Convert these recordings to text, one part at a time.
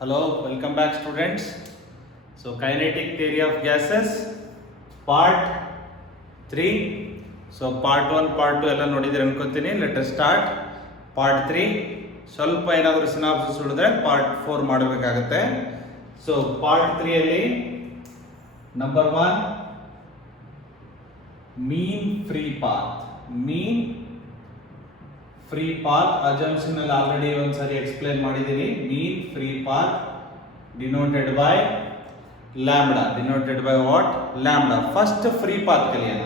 Hello, welcome back students. So kinetic theory of gases part 3. So part 1, part 2 ಎಲ್ಲ ನೋಡಿದ್ರೆ ಅನ್ಕೊಂತೀನಿ. Let us start part 3. ಸ್ವಲ್ಪ ಏನಾದರೂ ಸಿನಾಪ್ಸಿಸ್ ಉಳಿದ್ರೆ part 4 ಮಾಡಬೇಕಾಗುತ್ತೆ. So part 3 ಅಲ್ಲಿ number 1 mean free path. Mean free path assumption ಅಲ್ಲಿ ಆಲ್ರೆಡಿ ಒಂದ್ಸರಿ ಎಕ್ಸ್ಪ್ಲೇನ್ ಮಾಡಿದ್ದೀನಿ. mean free path denoted by lambda. Denoted by what? Lambda. First free path ಕಲಿಯೋಣ.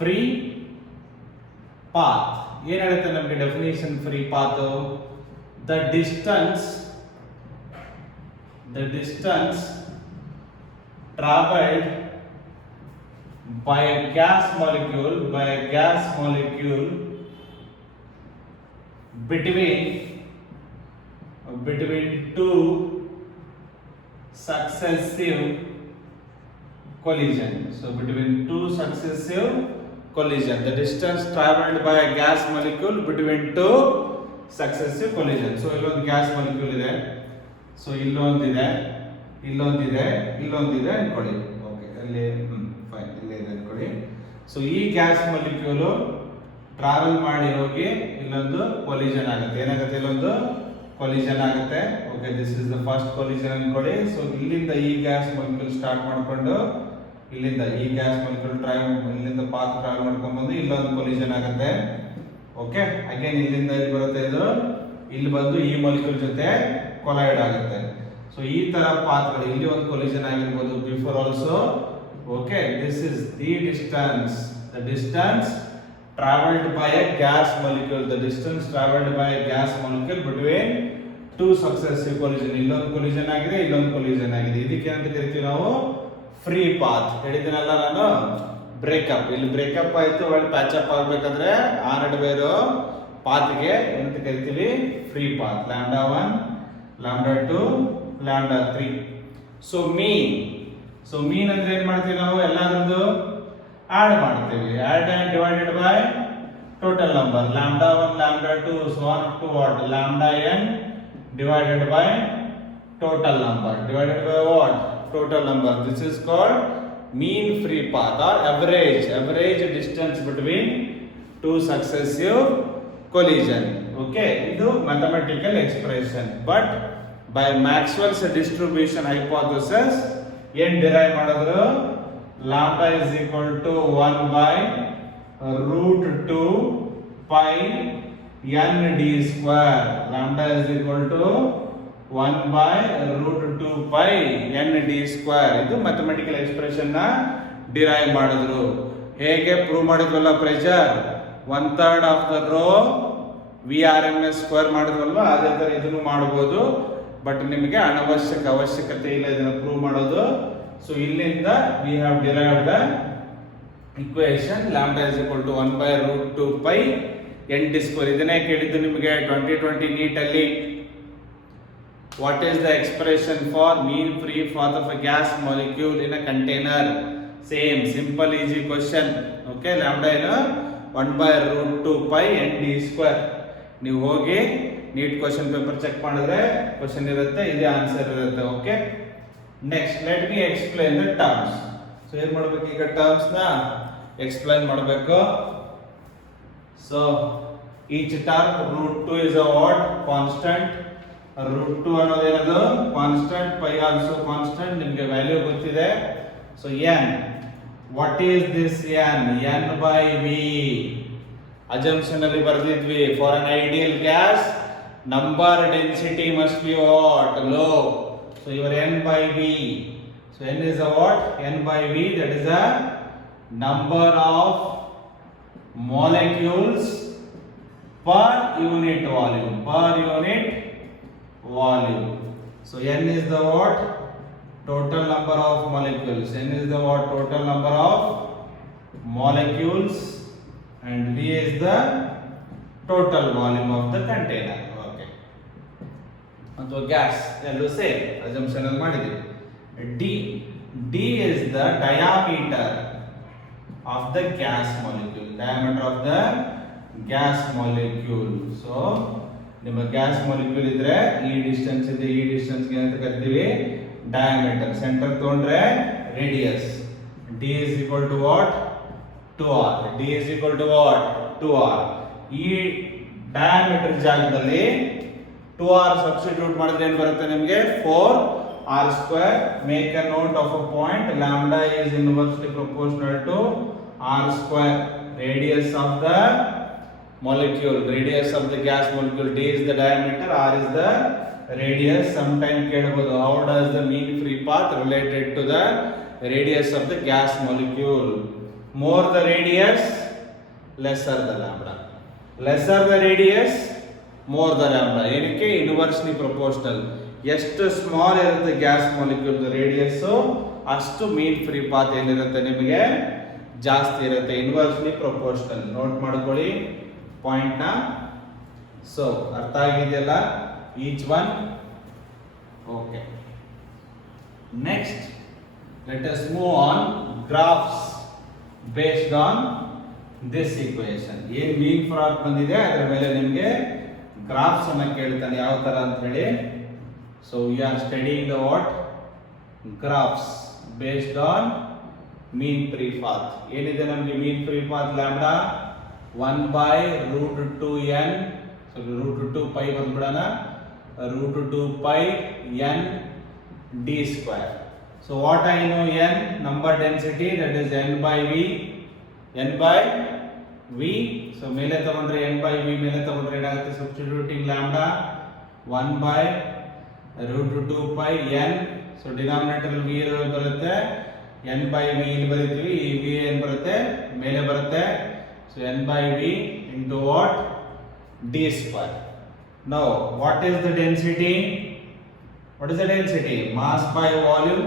free path ಏನು ಹೇಳುತ್ತೆ ನಮಗೆ definition free path? the distance traveled by a gas molecule between two successive collision. So between two successive collision, the distance traveled by a gas molecule between two successive collision. So illೊಂದು gas molecule ಇದೆ, so ಇಲ್ಲೊಂದಿದೆ ಅನ್ಕೊಳ್ಳಿ. ಓಕೆ, ಅಲ್ಲಿ ಫೈನ್, ಇಲ್ಲೇ ಇದೆ ಅನ್ಕೊಳ್ಳಿ. ಸೊ ಈ gas molecule travel ಮಾಡಿ ಹೋಗಿ ಇಲ್ಲೊಂದು ಕೊಲಿಷನ್ ಆಗುತ್ತೆ. ಏನಾಗುತ್ತೆ? ಇಲ್ಲೊಂದು ಕೊಲಿಷನ್ ಆಗುತ್ತೆ. Okay, this is the first collision ಅನ್ಕೊಳ್ಳಿ. ಸೊ ಇಲ್ಲಿಂದ ಈ ಗ್ಯಾಸ್ ಮಾಲಿಕ್ಯೂಲ್ ಸ್ಟಾರ್ಟ್ ಮಾಡ್ಕೊಂಡು ಇಲ್ಲಿಂದ ಈ ಗ್ಯಾಸ್ ಮಾಲಿಕ್ಯೂಲ್ ಇಲ್ಲಿಂದ ಪಾತ್ ಟ್ರಾವೆಲ್ ಮಾಡ್ಕೊಂಡು ಬಂದು ಇಲ್ಲೊಂದು ಕೊಲಿಷನ್ ಆಗುತ್ತೆ. ಓಕೆ, ಅಗೇನ್ ಇಲ್ಲಿಂದ ಇಲ್ಲಿ ಬರುತ್ತೆ, ಇದು ಇಲ್ಲಿ ಬಂದು ಈ ಮಾಲಿಕ್ಯೂಲ್ ಜೊತೆ ಕೊಲೈಡ್ ಆಗುತ್ತೆ. ಸೊ ಈ ತರ ಪಾತ್ಗಳು, ಇಲ್ಲಿ ಒಂದು ಕೊಲಿಷನ್ ಆಗಿರ್ಬೋದು before also. Okay, this is the distance traveled by a gas molecule. The distance traveled by a gas molecule between two successive collision. ಇಲ್ಲೊಂದು ಕೊಲಿಷನ್ ಆಗಿದೆ, ಇಲ್ಲೊಂದು ಕೊಲಿಷನ್ ಆಗಿದೆ. ಇದಕ್ಕೆ ಏನಂತ ಕರಿತೀವಿ ನಾವು? Free path. ಹೇಳಿದ್ದೀನಲ್ಲ ನಾನು, ಬ್ರೇಕಪ್. ಇಲ್ಲಿ ಬ್ರೇಕಪ್ ಆಯ್ತು, ಒಳ್ಳೆ ಪ್ಯಾಚ್ ಅಪ್ ಆಗಬೇಕಾದ್ರೆ ಆ ನಡುವೆ ಇರೋ ಪಾತ್ಗೆ ಏನಂತ ಕರಿತೀವಿ? Free path. Lambda 1, lambda 2, lambda 3. So mean ಅಂದ್ರೆ ಏನ್ ಮಾಡ್ತೀವಿ ನಾವು? ಎಲ್ಲಾದ್ರದ್ದು ಆಡ್ ಮಾಡ್ತೀವಿ. Add and divided by total number. Lambda 1, lambda 2, so on up to what? Lambda n divided by total number. Divided by what? Total number. This is called mean free path or average distance between two successive collision. Okay, ಇದು mathematical expression. But by Maxwell's distribution hypothesis ಏನ್ ಡಿರೈವ್ ಮಾಡಿದ್ರು? lambda is equal to 1 by root 2 pi n d square. Lambda is equal to 1 by root 2 pi n d square. ಇದು mathematical expression ನ derive ಮಾಡಿದ್ರು. ಹೇಗೆ prove ಮಾಡಿದ್ವಲ್ಲ? Pressure 1/3 of the rho VRMS square ಮಾಡಿದ್ವಲ್ವಾ, ಅದೇ ತರ ಇದನ್ನು ಮಾಡಬಹುದು. ಬಟ್ ನಿಮಗೆ ಅವಶ್ಯಕತೆ ಇಲ್ಲ ಇದನ್ನ ಪ್ರೂವ್ ಮಾಡೋದು. ಸೊ ಇಲ್ಲಿಂದ we have derived the equation lambda is equal to 1 by root 2 pi n d square. ಇದನ್ನೇ ಕೇಳಿದ್ದು ನಿಮಗೆ 2020 ನೀಟ್ ಅಲ್ಲಿ. what is the expression for mean free path of a gas molecule in a container? same simple easy question. okay, lambda ಏನು 1 by root 2 pi n d square. ನೀವು ಹೋಗಿ NEET question paper check ಮಾಡಿದ್ರೆ question ಇರುತ್ತೆ, ಇದೇ answer ಇರುತ್ತೆ. Okay, next let me explain the terms. So ಏನ್ ಮಾಡಬೇಕು ಈಗ? ಟರ್ಮ್ಸ್ ನ ಎಕ್ಸ್ಪ್ಲೈನ್ ಮಾಡಬೇಕು. So each term root 2 is a what? Constant. Root 2 ಅನ್ನೋದು ಏನದು? ಕಾನ್ಸ್ಟಂಟ್. Pi also constant. ನಿಮಗೆ ವ್ಯಾಲ್ಯೂ ಗೊತ್ತಿದೆ. So N, what is this N? N by V. Assumption ಅಲ್ಲಿ ಬರೆದಿದ್ವಿ, for an ideal gas number density must be what? Low. So your n by v. So n is a what? N by v, that is a number of molecules per unit volume. So n is the what? Total number of molecules. N is the what? Total number of molecules, and v is the total volume of the container. ಅಥವಾ ಗ್ಯಾಸ್ ಎಲ್ಲೂ same assumption ಅಲ್ಲಿ ಮಾಡಿದ್ದೀವಿ. D is the diameter of the gas molecule. Diameter of the gas molecule. So ನಿಮ್ಮ gas molecule ಇದ್ರೆ ಈ ಡಿಸ್ಟೆನ್ಸ್ ಇದೆ, ಈ ಡಿಸ್ಟೆನ್ಸ್ ಗೆ ಅಂತ ಕರಿತೀವಿ ಡಯಾಮೀಟರ್. ಸೆಂಟರ್ ತಗೊಂಡ್ರೆ radius. d is equal to what? 2r. d is equal to what? 2r. ಈ ಡಯಾಮೀಟರ್ ಜಾಗದಲ್ಲಿ 2r ಸಬ್ಸ್ಟಿಟ್ಯೂಟ್ ಮಾಡಿದ್ರೆ ಏನು ಬರುತ್ತೆ ನಿಮಗೆ? 4r square. Make a note of a point. Lambda is inversely proportional to r square. Radius of the molecule, radius of the gas molecule. d is the diameter, r is the radius. Sometime ಕೇಳಬಹುದು, how does the mean free path related to the radius of the gas molecule? More the radius, lesser the lambda. Lesser the radius, more the lambda. ಏನಕ್ಕೆ? Inversely proportional. ಎಷ್ಟು ಸ್ಮಾಲ್ ಇರುತ್ತೆ gas molecule radius, ಅಷ್ಟು ಮೀನ್ free path ಏನಿರುತ್ತೆ ನಿಮಗೆ ಜಾಸ್ತಿ ಇರುತ್ತೆ. Inversely proportional. Note ಮಾಡ್ಕೊಳ್ಳಿ ಪಾಯಿಂಟ್ ನ. ಸೊ ಅರ್ಥ ಆಗಿದೆಯಲ್ಲ each one? Okay. Next let us move on graphs based on this equation. ಏನು ಮೀನ್ ಫ್ರಾಕ್ ಬಂದಿದೆ ಅದರ ಮೇಲೆ ನಿಮಗೆ ಗ್ರಾಫ್ಸ್ ಅನ್ನು ಕೇಳ್ತಾನೆ ಯಾವ ತರ ಅಂತ ಹೇಳಿ. So we are studying the what? Graphs based on mean free path. ಏನಿದೆ ನಮಗೆ mean free path? Lambda 1 by root 2n. So root 2 pi ಬಂದ್ಬಿಡೋಣ. root 2 pi n d square. So what I know? n number density, that is n by v. n by v. So ಮೇಲೆ ತಗೊಂಡ್ರೆ n by v ಮೇಲೆ ತಗೊಂಡ್ರೆ ಏನಾಗುತ್ತೆ? substituting lambda 1 by root 2 pi n. So denominator v ಬರುತ್ತೆ, n by v ಇಲ್ಲಿ ಬರೀತೀವಿ, ಈ v ಏನ್ ಬರುತ್ತೆ? ಮೇಲೆ ಬರುತ್ತೆ. So n by v into what? d square. Now what is the density? What is the density? Mass by volume.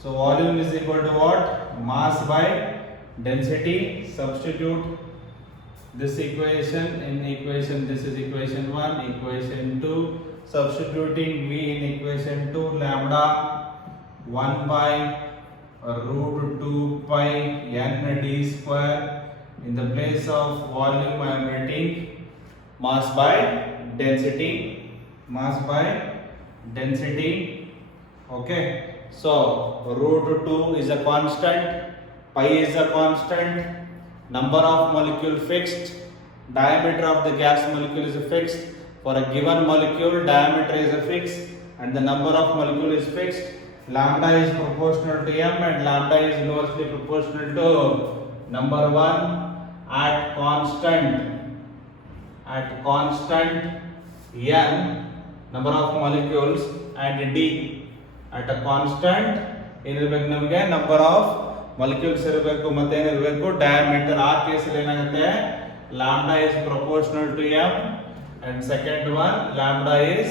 So volume is equal to what? Mass by density. Substitute this equation in equation, this is equation 1, equation 2. Substituting v in equation 2, lambda 1 by root 2 pi n d square. In the place of volume I am writing mass by density. Mass by density. Okay. So root 2 is a constant, pi is a constant, number of molecule fixed, diameter of the gas molecule is fixed. For a given molecule, diameter is a fixed and the number of molecule is fixed. Lambda is proportional to m and lambda is inversely proportional to number 1 at constant n number of molecules and d at a constant ಏನಿರಬೇಕು ನಮಗೆ? Number of molecules ಇರಬೇಕು, ಮತ್ತೆ ಏನಿರಬೇಕು? ಡಯಾಮೀಟರ್. ಆ ಕೇಸಲ್ಲಿ ಏನಾಗುತ್ತೆ? Lambda is proportional to m and second one lambda is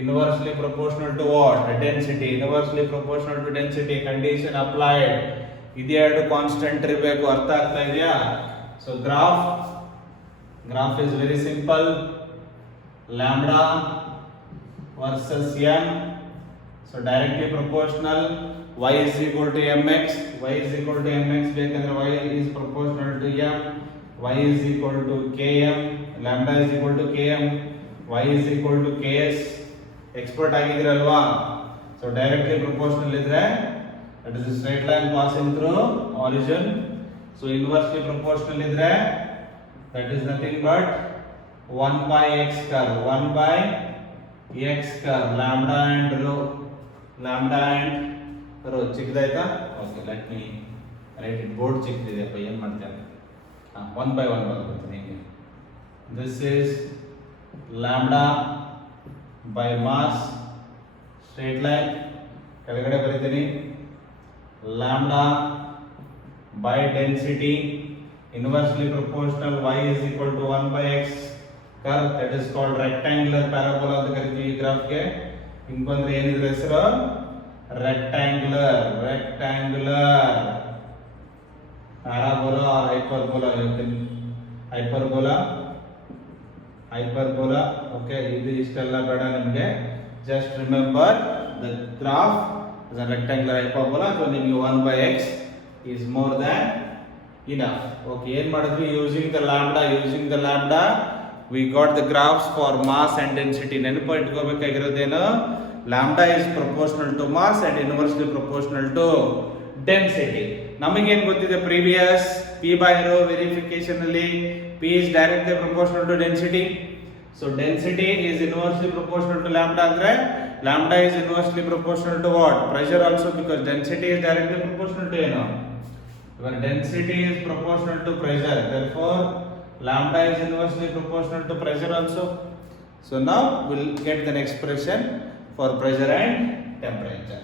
inversely proportional to what? Density. Inversely proportional to density. Condition applied. ಇದು ಎರಡು ಕಾನ್ಸ್ಟೆಂಟ್ ಇರಬೇಕು. ಅರ್ಥ ಆಗ್ತಾ ಇದೆಯಾ? So graph is very simple. Lambda versus m. So directly proportional. Y is equal to mx. Y is equal to mx ಬೇಕಂದ್ರೆ y is proportional to m. Y is equal to km. Lambda is equal to km. Y is equal to ks. Expert ಆಗಿದಿರಲ್ವಾ? So directly proportional ಇದ್ರೆ that is a straight line passing through origin. So inversely proportional iddre that is nothing but 1 by x curve. 1 by x curve. Lambda and rho. Lambda and rho. ಚಿಕ್ಕದಾಯ್ತಾ? Okay, let me write it. Board ಚಿಕ್ಕದಿದೆಪ್ಪ, ಏನು ಮಾಡ್ತೇನೆ? 1 by 1 ಬರ್ತೀನಿ. This is lambda by mass, straight line. ಕೆಳಗಡೆ ಬರೀತೀನಿ lambda by density, inversely proportional. Y is equal to 1 by x curve, that is called rectangular parabola ಅಂತ ಕರಿತೀವಿ ಈ ಗ್ರಾಫ್ ಗೆ. ಹಿಂಗ್ ಬಂದ್ರೆ ಏನಿದ್ರೆ ಹೆಸರು? rectangular parabola or hyperbola. hyperbola. Okay, ಇದು ಇಷ್ಟೆಲ್ಲ ಬೇಡ ನಿಮಗೆ. just remember the graph is a rectangular hyperbola. So ನಿಮಗೆ 1 by x is more than enough. Okay, ಏನು ಮಾಡಿದ್ವಿ? using the lambda we got the graphs for mass and density. ನೆನಪು ಇಟ್ಕೋಬೇಕಾಗಿರೋದೇನು, lambda is proportional to mass and inversely proportional to density. ನಮಗೇನು ಗೊತ್ತಿದೆ previous P by rho verification ಅಲ್ಲಿ P is directly proportional to density. So density is inversely proportional to lambda ಅಂದ್ರೆ lambda is inversely proportional to what? Pressure also, because density is directly proportional to ಏನು, your density is proportional to pressure, therefore lambda is inversely proportional to pressure also. So now we'll get the expression for pressure and temperature.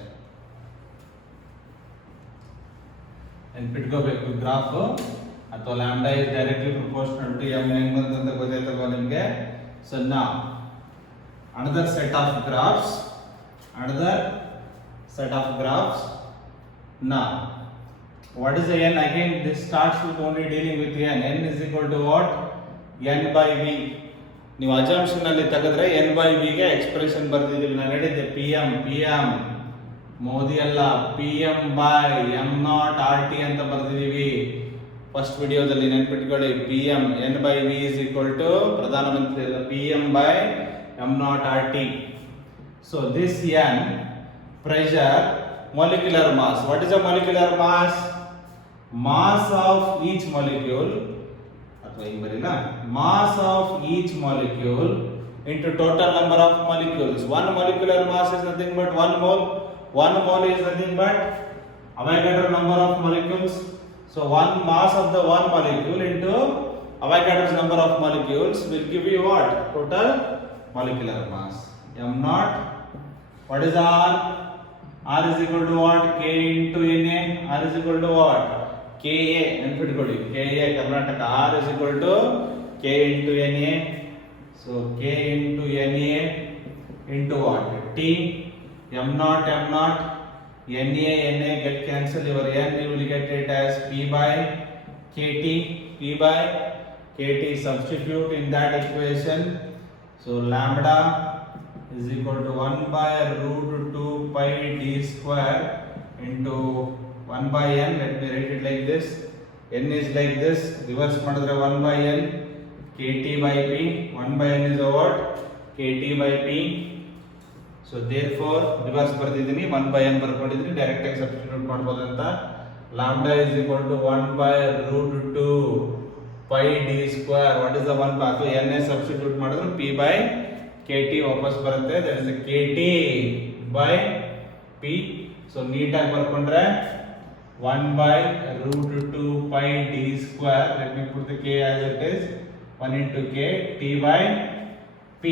ನೆನ್ಪಿಟ್ಕೋಬೇಕು graph ಅಥವಾ lambda is directly proportional to m ಹೆಂಗ್ ಬಂತು ಅಂತ ಗೊತ್ತಾಯ್ತಲ್ವಾ ನಿಮಗೆ. So now another set of graphs. Now what is the n? Again this starts with only dealing with n is equal to what? N by v. ನೀವು ಅಜಂಪ್ಷನ್ ಅಲ್ಲಿ ತೆಗೆದ್ರೆ n by v ಗೆ ಎಕ್ಸ್ಪ್ರೆಷನ್ ಬರ್ತಿದ್ದೀವಿ. ನಾನು ಹೇಳಿದ್ದೆ pm ಮೋದಿ ಅಲ್ಲ, pm by m0 rt ಅಂತ ಬರ್ತಿದ್ದೀವಿ ಫಸ್ಟ್ ವಿಡಿಯೋದಲ್ಲಿ. ನೆನ್ಪಿಟ್ಕೊಳ್ಳಿ, pm n by v is equal to ಪ್ರಧಾನಮಂತ್ರಿ ಅಲ್ಲ, pm by m0 rt. So this n, pressure, molecular mass. What is a molecular mass? Mass of each molecule, ಅಥವಾ ಹಿಂಗೆ ಬರೀನಾ, mass of each molecule into total number of molecules. One molecular mass is nothing but 1 mole. 1 mole is nothing but Avogadro number of molecules. So one mass of the one molecule into Avogadro's number of molecules will give you what? Total molecular mass. M naught. What is R? R is equal to what? K into Na. R is equal to what? Ka. ನೆನ್ಪಿಟ್ಕೊಳ್ಳಿ, Ka Karnataka. R is equal to K into Na. So K into Na into what? T. M naught. Na get cancel. Your N you will get it as P by Kt. P by Kt substitute in that equation. So lambda is equal to 1 by root 2 pi d square into 1 by n. Let me write it like this. N is like this. Reverse ಮಾಡಿದ್ರೆ 1 by n kt by p. 1 by n is what? kt by p. So therefore reverse ಬರ್ತಿದ್ದೀನಿ, 1 by n ಬರ್ಕೊಂಡಿದ್ದೀನಿ, direct ಆಗಿ substitute ಮಾಡ್ಬೋದು ಅಂತ. lambda is equal to 1 by root 2 pi d square. What is the 1 by, ಅಥವಾ n substitute ಮಾಡಿದ್ರೆ p by kt ವಾಪಸ್ ಬರುತ್ತೆ. that is the kt by p. so ನೀಟಾಗಿ ಬರ್ಕೊಂಡ್ರೆ 1 by root 2 pi d square. let me put the k as it is, 1 into k t by p.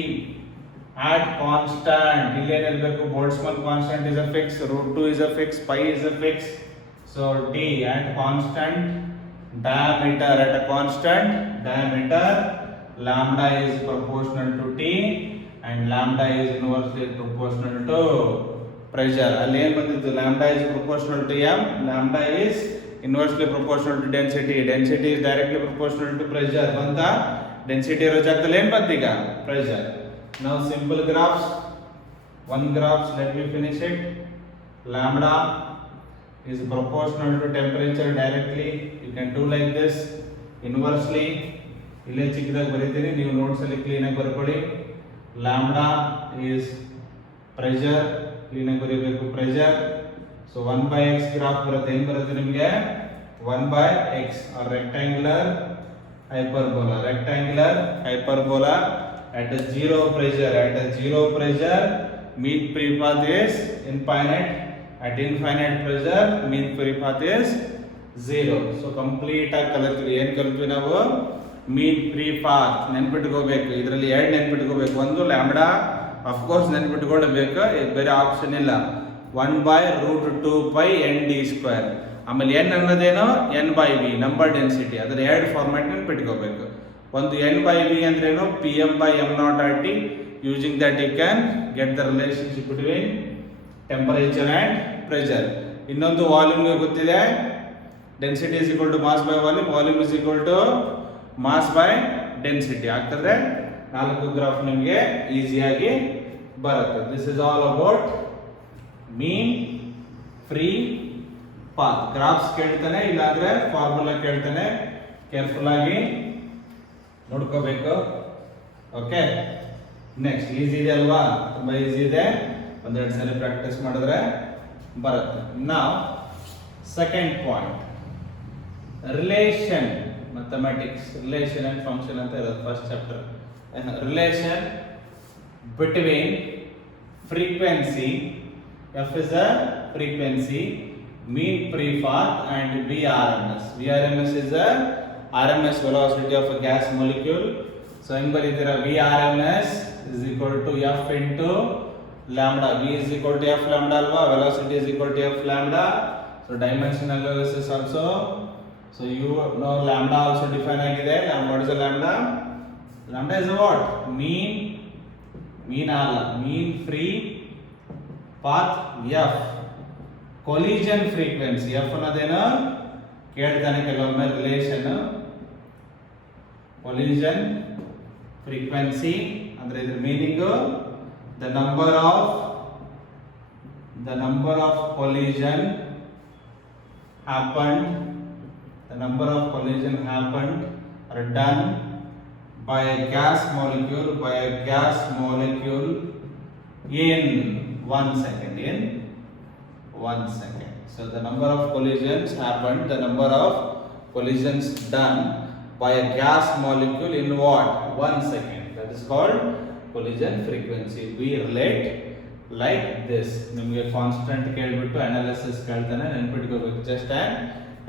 add constant, ಇಲ್ಲಿ ಏನಿರಬೇಕು, Boltzmann constant is a fix, root 2 is a fix, pi is a fix. so d, add constant, diameter, at a constant diameter, lambda is proportional to t and lambda is inversely proportional to pressure. ಅಲ್ಲಿ ಏನು ಬಂದಿತ್ತು, lambda is proportional to m, lambda is inversely proportional to density, density is directly proportional to pressure. ಬಂತ, density ಇರೋ ಜಾಗದಲ್ಲಿ ಏನು ಬಂತು ಈಗ, pressure. now simple graphs, one graphs, let me finish it. lambda is proportional to temperature directly. you can do like this, inversely ಇಲ್ಲೇ ಚಿಕ್ಕದಾಗಿ ಬರೀತೀನಿ, ನೀವು ನೋಟ್ಸ್ ಅಲ್ಲಿ ಕ್ಲೀನ್ ಆಗಿ ಬರ್ಕೊಳ್ಳಿ. lambda is pressure, ಕ್ಲೀನ್ ಆಗಿ ಬರೀಬೇಕು, pressure. so 1 by x graph ಬರುತ್ತೆ, ಏನು ಬರುತ್ತೆ ನಿಮಗೆ, 1 by x or rectangular hyperbola at a zero pressure mean free path is infinite, at infinite pressure mean free path is 0. so complete ಆಗಿ ಕಲಿತ್ವಿ. ಏನು ಕಲಿತ್ವಿ ನಾವು, ಮೀನ್ ಫ್ರೀ ಪಾತ್ ನೆನ್ಪಿಟ್ಕೋಬೇಕು. ಇದರಲ್ಲಿ ಎರಡು ನೆನ್ಪಿಟ್ಕೋಬೇಕು, ಒಂದು ಲ್ಯಾಂಬ್ಡಾ ಆಫ್ ಕೋರ್ಸ್ ನೆನ್ಪಿಟ್ಕೊಳ್ಬೇಕು, ಬೇರೆ ಆಪ್ಷನ್ ಇಲ್ಲ. 1 by root 2 pi n d square. ಆಮೇಲೆ n ಅನ್ನೋದೇನೋ n by v number density, ಅದರ ಎರಡು ಫಾರ್ಮ್ಯಾಟ್ ನೆನ್ಪಿಟ್ಕೋಬೇಕು. ಒಂದು n by v ಅಂದ್ರೇನು, pm by m0 rt. using that you can get the relationship between temperature and pressure. ಇನ್ನೊಂದು ವಾಲ್ಯೂಮ್ ಗೊತ್ತಿದೆ, density is equal to mass by volume, volume is equal to mass by density. ಆಗ್ತದೆ, 4 ಗ್ರಾಫ್ ನಿಮಗೆ ಈಸಿಯಾಗಿ ಬರುತ್ತೆ. This is all about mean free path. Graphs ಕೇಳ್ತಾನೆ, ಇಲ್ಲಾಂದ್ರೆ ಫಾರ್ಮುಲಾ ಕೇಳ್ತಾನೆ, ಕೇರ್ಫುಲ್ ಆಗಿ ನೋಡ್ಕೋಬೇಕು. ಓಕೆ ನೆಕ್ಸ್ಟ್ ಈಸಿ ಇದೆ ಅಲ್ವಾ, ತುಂಬಾ ಈಸಿ ಇದೆ, ಒಂದೆರಡು ಸಲ ಪ್ರಾಕ್ಟೀಸ್ ಮಾಡಿದ್ರೆ ಬರುತ್ತೆ. ನಾವು second point relation mathematics, relation and function ಅಂತ ಇರೋದು first chapter. Relation between frequency, F is a frequency, mean free path and VRMS. VRMS is a RMS velocity of a gas molecule. So ಹೆಂಗ್ ಬರೀತೀರಾ, VRMS is equal to F into lambda. V is equal to F lambda alva, velocity is equal to F lambda. So dimension analysis also. So you know lambda also define ಆಗಿದೆ. What is a lambda? Lambda is a what? Mean free path F. Collision frequency F ಅನ್ನೋದೇನು ಕೇಳ್ತಾನೆ ಕೆಲವೊಮ್ಮೆ, relation collision frequency ಅಂದ್ರೆ ಇದ್ರ meaning the number of collision happened are done by a gas molecule in 1 second. So the number of collisions happened, the number of collisions done by a gas molecule in what? 1 second. That is called collision frequency. We relate like this. ನಿಮಗೆ constant ಕೇಳ್ಬಿಟ್ಟು analysis ಕೇಳ್ತಾನೆ, ನೆನ್ಪಿಟ್ಕೋಬೇಕು. Just an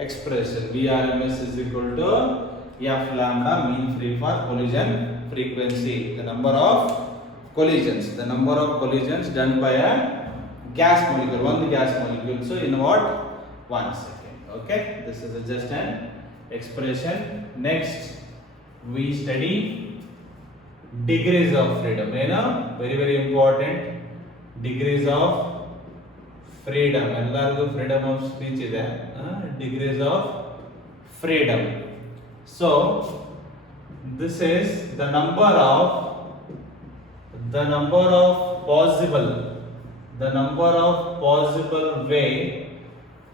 expression. VRMS is equal to F lambda, mean free path, collision frequency. The number of collisions done by a gas molecule, one gas molecule. So in what? 1 second. Okay, this is just an expression. Next we study degrees of freedom. Very very important. Degrees of freedom. ಎಲ್ಲರಿಗೂ freedom of speech ಇದೆ. Degrees of freedom. So this is the number of possible way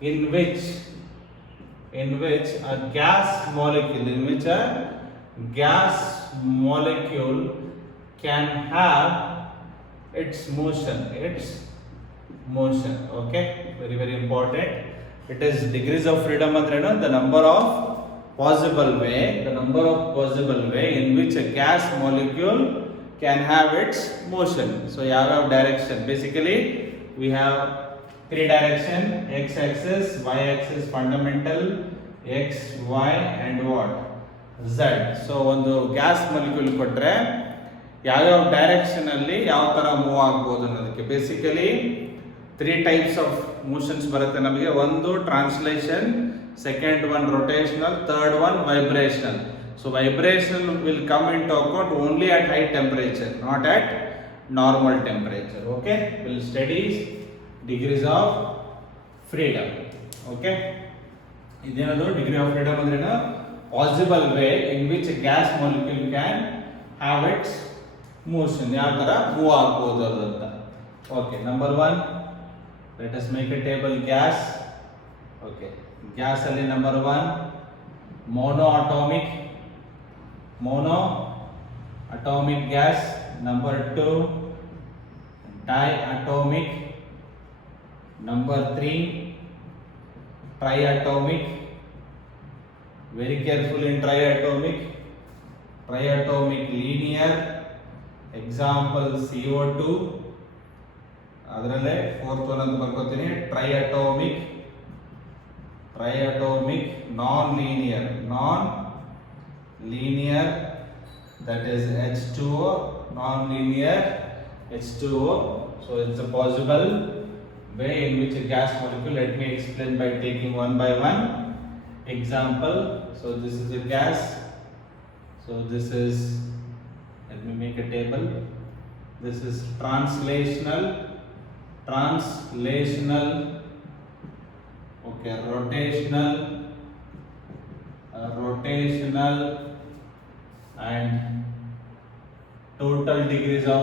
in which a gas molecule can have its motion. Okay, very very important. It is degrees of freedom andreno, the number of possible way in which a gas molecule can have its motion. So you have direction. Basically we have three direction: x axis, y axis fundamental, x, y and what? Z. So ಒಂದು gas molecule ಕೊಟ್ರೆ ಯಾವ ಡೈರೆಕ್ಷನ್ ಅಲ್ಲಿ ಯಾವ ತರ ಮೂವ್ ಆಗಬಹುದು ಅನ್ನೋದಕ್ಕೆ ಬೇಸಿಕಲಿ 3 types of motions ಬರುತ್ತೆ ನಮಗೆ. ಒಂದು translation, second one rotational, third one vibrational. So vibration will come into account only at high temperature, not at normal temperature. Okay, we'll study degrees of freedom. Okay, idenadu degree of freedom andrena possible way in which a gas molecule can have its motion, yav tara move agbodu anta. Okay, number 1, let us make a table. Gas. Okay, gas alli number 1 monoatomic gas. Number 2 diatomic. Number 3 triatomic. Very careful in triatomic linear. Example CO2. ಅದರಲ್ಲೇ fourth one ಅಂತ ಬರ್ಕೋತೀನಿ. triatomic non-linear, that is H2O, non-linear H2O. So it's a possible way in which a gas molecule, let me explain by taking one by one example. So this is a gas, so this is, let me make a table. This is translational, okay, rotational and total degrees of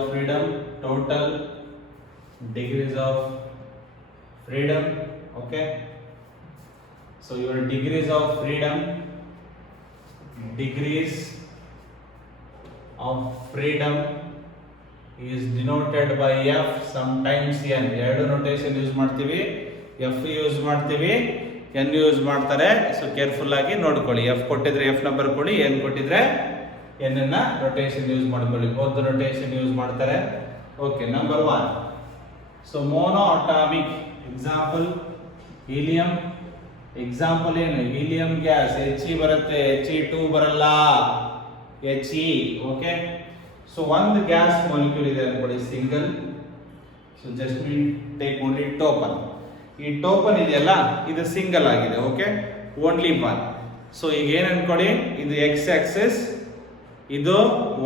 freedom. Okay, so your degrees of freedom, degrees of freedom is denoted by F sometimes N. ಎರಡು notation use ಮಾಡ್ತೀವಿ, F use ಮಾಡ್ತೀವಿ, N use ಮಾಡ್ತಾರೆ. So careful ಆಗಿ ನೋಡ್ಕೊಳ್ಳಿ. F ಕೊಟ್ಟಿದ್ರೆ F number ಕೊಡಿ, N ಕೊಟ್ಟಿದ್ರೆ N ಅನ್ನ ರೊಟೇಷನ್ ಯೂಸ್ ಮಾಡ್ಕೊಳ್ಳಿ. ಬೋತ್ ರೊಟೇಷನ್ ಯೂಸ್ ಮಾಡ್ತಾರೆ. Okay, number 1. So mono atomic example helium. Example ಏನು? ಹೀಲಿಯಂ ಗ್ಯಾಸ್ He ಬರುತ್ತೆ, He2 ಬರಲ್ಲ, He. ಓಕೆ, ಸೊ ಒಂದು ಗ್ಯಾಸ್ ಮಾಲಿಕ್ಯೂಲ್ ಇದೆ ಅನ್ಕೊಳ್ಳಿ, single. So just me take only ಟೋಪನ್. ಈ ಟೋಪನ್ ಇದೆಯಲ್ಲ, ಇದು ಸಿಂಗಲ್ ಆಗಿದೆ. Okay, only one. ಸೊ ಈಗ ಏನ್ ಅನ್ಕೊಳ್ಳಿ, ಇದು ಎಕ್ಸ್ ಆಕ್ಸಿಸ್, ಇದು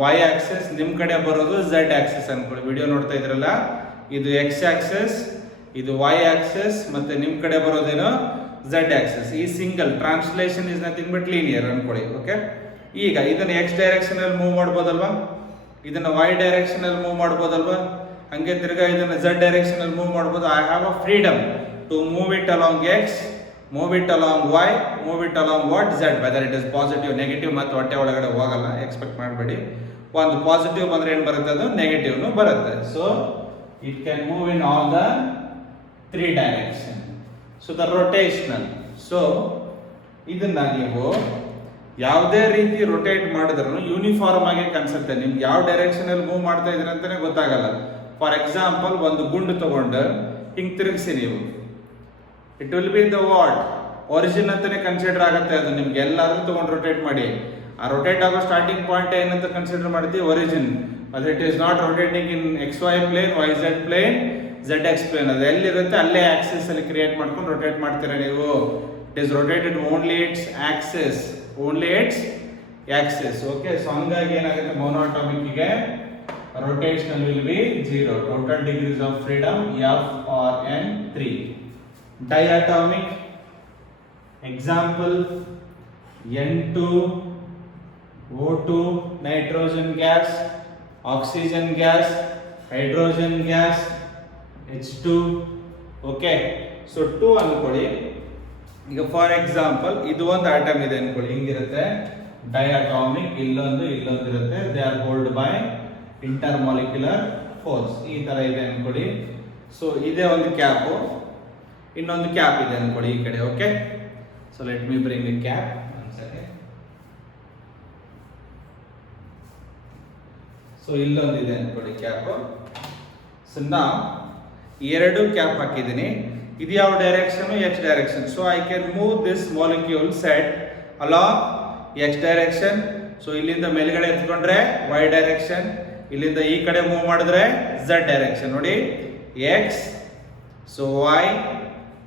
ವೈ ಆಕ್ಸಿಸ್, ನಿಮ್ ಕಡೆ ಬರೋದು ಝೆಡ್ ಆಕ್ಸಿಸ್ ಅನ್ಕೊಳ್ಳಿ. ವಿಡಿಯೋ ನೋಡ್ತಾ ಇದ್ರಲ್ಲ, ಇದು ಎಕ್ಸ್ ಆಕ್ಸಿಸ್, ಇದು ವೈ ಆಕ್ಸಿಸ್, ಮತ್ತೆ ನಿಮ್ ಕಡೆ ಬರೋದೇನು ಝೆಡ್ ಆಕ್ಸಿಸ್. ಈ single translation is nothing but linear ಅನ್ಕೊಳ್ಳಿ. ಓಕೆ, ಈಗ ಇದನ್ನ ಎಕ್ಸ್ ಡೈರೆಕ್ಷನ್ ಅಲ್ಲಿ ಮೂವ್ ಮಾಡ್ಬೋದಲ್ವಾ, ಇದನ್ನ ವೈ ಡೈರೆಕ್ಷನ್ ಅಲ್ಲಿ ಮೂವ್ ಮಾಡ್ಬೋದಲ್ವಾ, ಹಂಗೆ ತಿರ್ಗಾ ಇದನ್ನ ಝೆಡ್ ಡೈರೆಕ್ಷನ್ ಅಲ್ಲಿ ಮೂವ್ ಮಾಡ್ಬೋದು. I have a freedom to move it along X, move it along Y, move it along what Z, whether it is positive negative. ಮತ್ತು ಹೊಟ್ಟೆ ಒಳಗಡೆ ಹೋಗಲ್ಲ, ಎಕ್ಸ್ಪೆಕ್ಟ್ ಮಾಡಬೇಡಿ. ಒಂದು ಪಾಸಿಟಿವ್ ಬಂದ್ರೆ ಏನು ಬರುತ್ತೆ, ಅದು ನೆಗೆಟಿವ್ನು ಬರುತ್ತೆ. So it can move in all the 3 direction. So the rotational. So ಇದನ್ನ ನೀವು ಯಾವುದೇ ರೀತಿ ರೊಟೇಟ್ ಮಾಡಿದ್ರು ಯೂನಿಫಾರ್ಮ್ ಆಗಿ ಕಾಣಿಸುತ್ತೆ. ನಿಮ್ಗೆ ಯಾವ ಡೈರೆಕ್ಷನ್ ಅಲ್ಲಿ ಮೂವ್ ಮಾಡ್ತಾ ಇದ್ರೆ ಅಂತಾನೆ ಗೊತ್ತಾಗಲ್ಲ. ಫಾರ್ ಎಕ್ಸಾಂಪಲ್, ಒಂದು ಗುಂಡು ತಗೊಂಡು ಹಿಂಗ್ ತಿರುಗಿಸಿ ನೀವು, it will be the what origin ಅಂತಾನೆ ಕನ್ಸಿಡರ್ ಆಗುತ್ತೆ. ಅದು ನಿಮ್ಗೆ ಎಲ್ಲಾದ್ರೂ ತಗೊಂಡು ರೊಟೇಟ್ ಮಾಡಿ, ಆ ರೊಟೇಟ್ ಆಗೋ ಸ್ಟಾರ್ಟಿಂಗ್ ಪಾಯಿಂಟ್ ಏನಂತ ಕನ್ಸಿಡರ್ ಮಾಡ್ತೀವಿ, ಒರಿಜಿನ್. ಅದು it is not rotating in X Y plane, Y Z plane, Z X plane. ಅದು ಎಲ್ಲಿರುತ್ತೆ ಅಲ್ಲೇ ಆಕ್ಸಿಸ್ ಅಲ್ಲಿ ಕ್ರಿಯೇಟ್ ಮಾಡ್ಕೊಂಡು ರೊಟೇಟ್ ಮಾಡ್ತೀರಾ ನೀವು. It is rotated only it's Axis, only it's Axis. Okay, so ಹಂಗಾಗಿ ಏನಾಗುತ್ತೆ, ಮೊನೋಅಟಾಮಿಕ್ಗೆ rotational will be 0. Total degrees of freedom F or N 3. Diatomic example N2 O2 nitrogen gas, oxygen gas, hydrogen gas, H2. Okay, so 2 ಅನ್ಕೊಳ್ಳಿ. ಈಗ for example ಇದು ಒಂದು ಆಟಮ್ ಇದೆ ಅನ್ಕೊಳ್ಳಿ, ಹಿಂಗಿರುತ್ತೆ ಡಯಾಟಾಮಿಕ್. ಇಲ್ಲೊಂದು ಇರುತ್ತೆ. They are hold by intermolecular force. ಈ ತರ ಇದೆ ಅನ್ಕೊಳ್ಳಿ. ಸೊ ಇದೇ ಒಂದು ಕ್ಯಾಪ್, ಇನ್ನೊಂದು ಕ್ಯಾಪ್ ಇದೆ ಅನ್ಕೊಳ್ಳಿ ಈ ಕಡೆ. Okay, so let me bring the cap ಒಂದ್ಸರಿ. ಸೊ ಇಲ್ಲೊಂದಿದೆ ಅನ್ಕೊಳ್ಳಿ ಕ್ಯಾಪ್. ಸೊ ನಾ ಎರಡು ಕ್ಯಾಪ್ ಹಾಕಿದ್ದೀನಿ. ಇದು ಯಾವ direction? X direction. So I can move this molecule set along X direction. So ಇಲ್ಲಿಂದ ಮೇಲ್ಗಡೆ ಎತ್ಕೊಂಡ್ರೆ ವೈ ಡೈರೆಕ್ಷನ್, ಇಲ್ಲಿಂದ ಈ ಕಡೆ ಮೂವ್ ಮಾಡಿದ್ರೆ ಝೆಡ್ ಡೈರೆಕ್ಷನ್. ನೋಡಿ, X, so Y,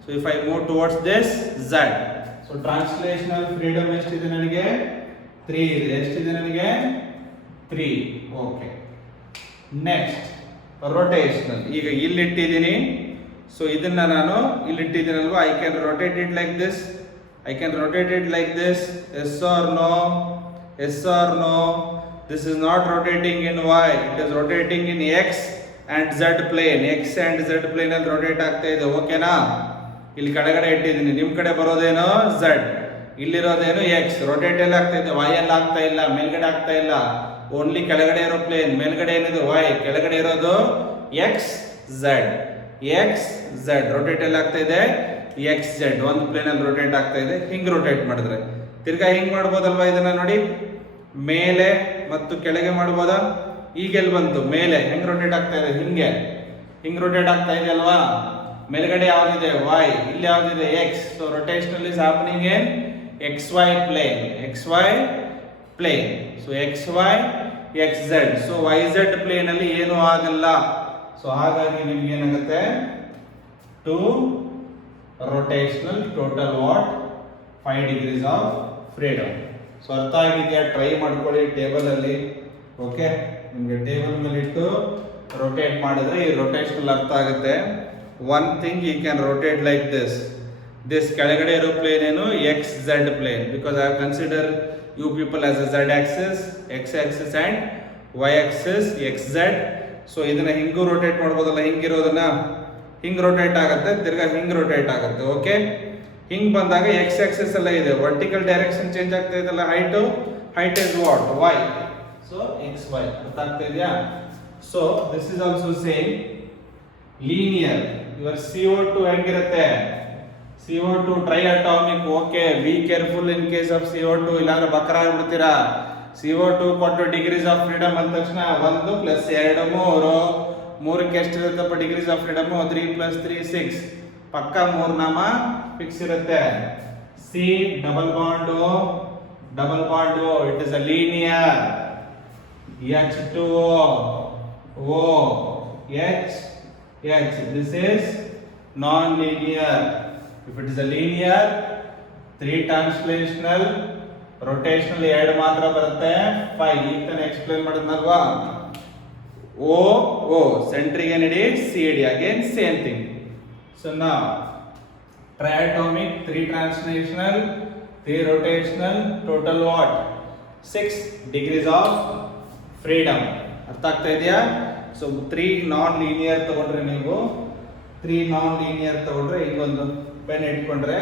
so if I move towards this Z. So translational freedom ಎಷ್ಟಿದೆ ನನಗೆ? 3 ಇದೆ. ಎಷ್ಟಿದೆ ನನಗೆ? 3. Okay, next rotational. ಈಗ ಇಲ್ಲಿಟ್ಟಿದ್ದೀನಿ. ಸೊ ಇದನ್ನ ನಾನು ಇಲ್ಲಿಟ್ಟಿದ್ದೀನಲ್ವಾ, I can rotate it like this, I can rotate it like this. Yes or no? Yes or no? This is not rotating in y, it is rotating in x and z plane. x and z plane ಅಲ್ಲಿ rotate ಆಗ್ತಾ ಇದೆ. ಓಕೆನಾ? ಇಲ್ಲಿ ಕೆಳಗಡೆ ಇಟ್ಟಿದ್ದೀನಿ, ನಿಮ್ ಕಡೆ ಬರೋದೇನೋ z, ಇಲ್ಲಿರೋದೇನು x. ರೊಟೇಟ್ ಎಲ್ಲ ಆಗ್ತಾ ಇದೆ, y ಎಲ್ಲ ಆಗ್ತಾ ಇಲ್ಲ, ಮೇಲ್ಗಡೆ ಆಗ್ತಾ ಇಲ್ಲ. ಓನ್ಲಿ ಕೆಳಗಡೆ ಇರೋ ಪ್ಲೇನ್, ಮೇಲ್ಗಡೆ ಏನಿದೆ y, ಕೆಳಗಡೆ ಇರೋದು x z, x z. Rotate ಎಲ್ಲ ಆಗ್ತಾ ಇದೆ x z, ಒಂದು ಪ್ಲೇನ್ ಅಲ್ಲಿ ರೊಟೇಟ್ ಆಗ್ತಾ ಇದೆ. ಹಿಂಗ್ ರೊಟೇಟ್ ಮಾಡಿದ್ರೆ ತಿರ್ಗಾ ಹಿಂಗ್ ಮಾಡ್ಬೋದಲ್ವಾ? ಇದನ್ನ ನೋಡಿ, ಮೇಲೆ ಮತ್ತು ಕೆಳಗೆ ಮಾಡ್ಬೋದಾ? ಈಗ ಎಲ್ಲಿ ಬಂತು? ಮೇಲೆ. ಹೆಂಗ್ ರೊಟೇಟ್ ಆಗ್ತಾ ಇದೆ? ಹಿಂಗ್ ರೊಟೇಟ್ ಆಗ್ತಾ ಇದೆ ಅಲ್ವಾ? ಮೇಲ್ಗಡೆ ಯಾವ್ದಿದೆ? y, ಇಲ್ಲಿ ಯಾವ್ದಿದೆ? x. So rotational is happening in xy plane, xy plane. So xy xz. So yz plane ಅಲ್ಲಿ ಏನು ಆಗಲ್ಲ. ಸೊ ಹಾಗಾಗಿ ನಿಮ್ಗೆ ಏನಾಗುತ್ತೆ? 2 rotational, total what? 5 degrees of freedom. So ಅರ್ಥ ಆಗಿದೆಯಾ? ಟ್ರೈ ಮಾಡ್ಕೊಳ್ಳಿ ಟೇಬಲ್ ಅಲ್ಲಿ. ಓಕೆ, ನಿಮಗೆ ಟೇಬಲ್ ಮೇಲೆ ಇಟ್ಟು ರೊಟೇಟ್ ಮಾಡಿದ್ರೆ ಈ ರೊಟೇಷನಲ್ ಅರ್ಥ ಆಗುತ್ತೆ. One thing, you can rotate like this ಕೆಳಗಡೆ ಇರೋ ಪ್ಲೇನ್ ಏನು? X Z plane. Because I consider you people as a Z axis, X axis and Y axis, X Z. So ಇದನ್ನ ಹಿಂಗೂ ರೊಟೇಟ್ ಮಾಡ್ಬೋದಲ್ಲ, ಹಿಂಗಿರೋದನ್ನ ಹಿಂಗ್ ರೊಟೇಟ್ ಆಗುತ್ತೆ, ತಿರ್ಗಾ ಹಿಂಗ್ ರೊಟೇಟ್ ಆಗುತ್ತೆ. ಓಕೆ, ಹಿಂಗ್ ಬಂದಾಗ ಎಕ್ಸ್ ಆಕ್ಸಿಸ್ ಎಲ್ಲ ಇದೆ, ವರ್ಟಿಕಲ್ ಡೈರೆಕ್ಷನ್ ಚೇಂಜ್ ಆಗ್ತಾ ಇದೆಲ್ಲ, height is what? Y. So xy ಅರ್ಥ ಆಗ್ತಾ ಇದೆಯಾ? So this is also same linear. Your CO2 ಹೆಂಗಿರುತ್ತೆ? CO2 triatomic. Okay, be careful in case of CO2, ಇಲ್ಲಾಂದ್ರೆ ಬಕ್ರ ಆಗ್ಬಿಡ್ತೀರಾ. CO2 ಕೊಟ್ಟು ಡಿಗ್ರೀಸ್ ಆಫ್ ಫ್ರೀಡಮ್ ಅಂದ ತಕ್ಷಣ 1 + 2 3 ಎಷ್ಟಿರುತ್ತಪ್ಪ ಡಿಗ್ರೀಸ್ ಆಫ್ ಫ್ರೀಡಮ್? 3 + 3 6. ಪಕ್ಕ 3 ನಾಮ ಫಿಕ್ಸ್ ಇರುತ್ತೆ. C double bond O, it is a linear. H2O, O, H, this is non-linear. If it is a linear, 3 translational, rotational 2 ಮಾತ್ರ ಬರುತ್ತೆ, 5. ಈಗ ತಾನೇ ಎಕ್ಸ್ಪ್ಲೇನ್ ಮಾಡಿದ್ನಲ್ವಾ? O, ಸೆಂಟ್ರಿಗೆ ನೀಡಿ, CD, again same thing. So now, triatomic, 3 translational, 3 rotational, total what? 6 degrees of freedom. ಅರ್ಥ ಆಗ್ತಾ ಇದೆಯಾ? ಸೊ 3 ನಾನ್ ಲೀನಿಯರ್ ತಗೊಂಡ್ರೆ ನೀವು 3 ನಾನ್ ಲೀನಿಯರ್ ತಗೊಂಡ್ರೆ ಈಗೊಂದು ಪೆನ್ ಇಟ್ಕೊಂಡ್ರೆ,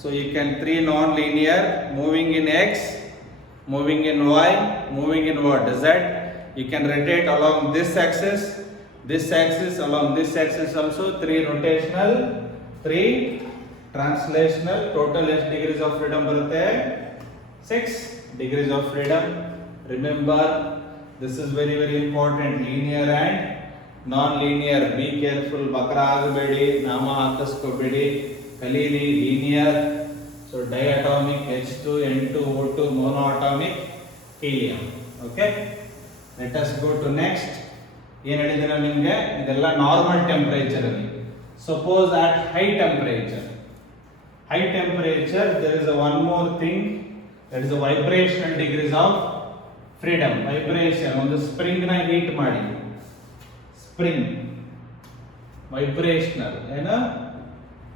so you can 3 non linear moving in x, moving in y, moving in what? Z. You can rotate along this axis, along this axis also. 3 rotational, 3 translational, total ಎಷ್ಟು degrees of freedom ಬರುತ್ತೆ? 6 degrees of freedom. Remember, this is very very important. Linear and non-linear. Be careful, ಬಕ್ರ ಆಗಬೇಡಿ, ನಾಮ ಹಾಕಿಸ್ಕೋಬೇಡಿ, ಕಲೀರಿ. linear, so diatomic H2 N2 O2, monoatomic helium. Okay, let us go to next. ಏನು ಹೇಳಿದ್ರೆ ನಿಮಗೆ ಇದೆಲ್ಲ ನಾರ್ಮಲ್ ಟೆಂಪರೇಚರ್ ಅಲ್ಲಿ. Suppose at high temperature there is a one more thing, that is a vibrational degrees of freedom. Vibration, ಒಂದು ಸ್ಪ್ರಿಂಗ್ ನ ಹೀಟ್ ಮಾಡಿ, spring vibrational ಏನು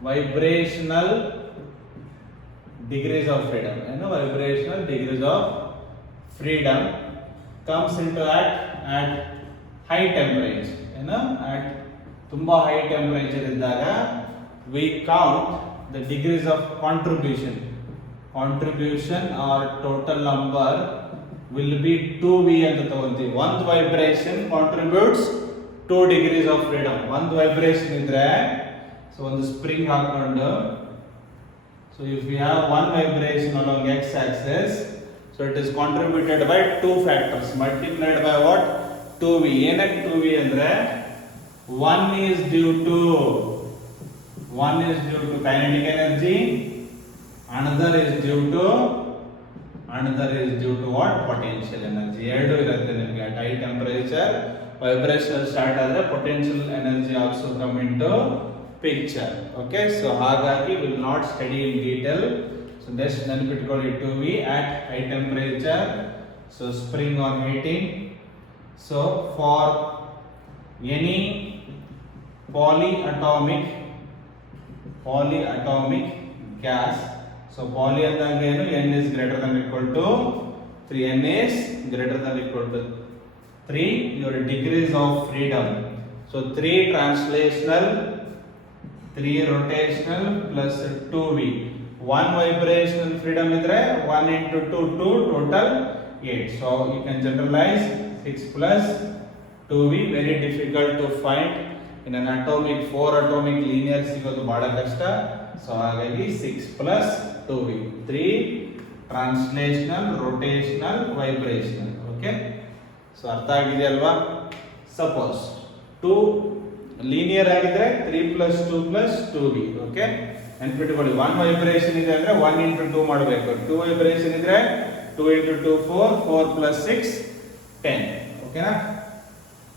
vibrational degrees of freedom, ಏನು vibrational degrees of freedom comes into at high temperature. ಏನು at ತುಂಬಾ high temperature ಇದ್ದಾಗ we count the degrees of contribution or total number will be 2V ಅಂತ ತಗೊಂತೀವಿ. ಒಂದು vibration contributes 2 degrees of freedom. ಒಂದು ವೈಬ್ರೇಷನ್ ಇದ್ರೆ, ಸೊ ಒಂದು ಸ್ಪ್ರಿಂಗ್ ಹಾಕೊಂಡು, so if we have one vibration along x axis, so it is contributed by 2 factors multiplied by what? 2V. ಏನಕ್ಕೆ 2V ಅಂದ್ರೆ one is due to kinetic energy, another is due to what? Potential energy. ಎರಡು ಇರುತ್ತೆ ನಿಮಗೆ. at high temperature vibration start ಆದ್ರೆ potential energy also come into picture. Okay, so ಹಾಗಾಗಿ will not study in detail. So just ನೆನಪಿಟ್ಕೊಳ್ಳಿ 2V at high temperature. So spring on heating. So for any polyatomic gas, so poly ಅಂದಾಗ ಏನು? n is greater than equal to 3. n is greater than equal to 3, your degrees of freedom. So 3 translational, 3 rotational plus 2V. 1 vibrational freedom idre 1 into 2, 2, total 8. So you can generalize 6 plus 2V. Very difficult to find in an atomic. 4 atomic linear sigodu bada kashta. So ಹಾಗಾಗಿ 6 plus 2V. 3 translational, rotational, vibrational. Okay, so ಅರ್ಥ ಆಗಿದೆ ಅಲ್ವಾ? Suppose 2 linear ಆಗಿದ್ರೆ 3 plus 2 plus 2V. Okay, ನೆನಪಿಟ್ಕೊಳ್ಳಿ. 1 ವೈಬ್ರೇಷನ್ ಇದೆ ಅಂದ್ರೆ 1 into 2 ಮಾಡಬೇಕು. 2 ವೈಬ್ರೇಷನ್ ಇದ್ರೆ 2 into 2 4, 4 plus 6 10. ಓಕೆನಾ?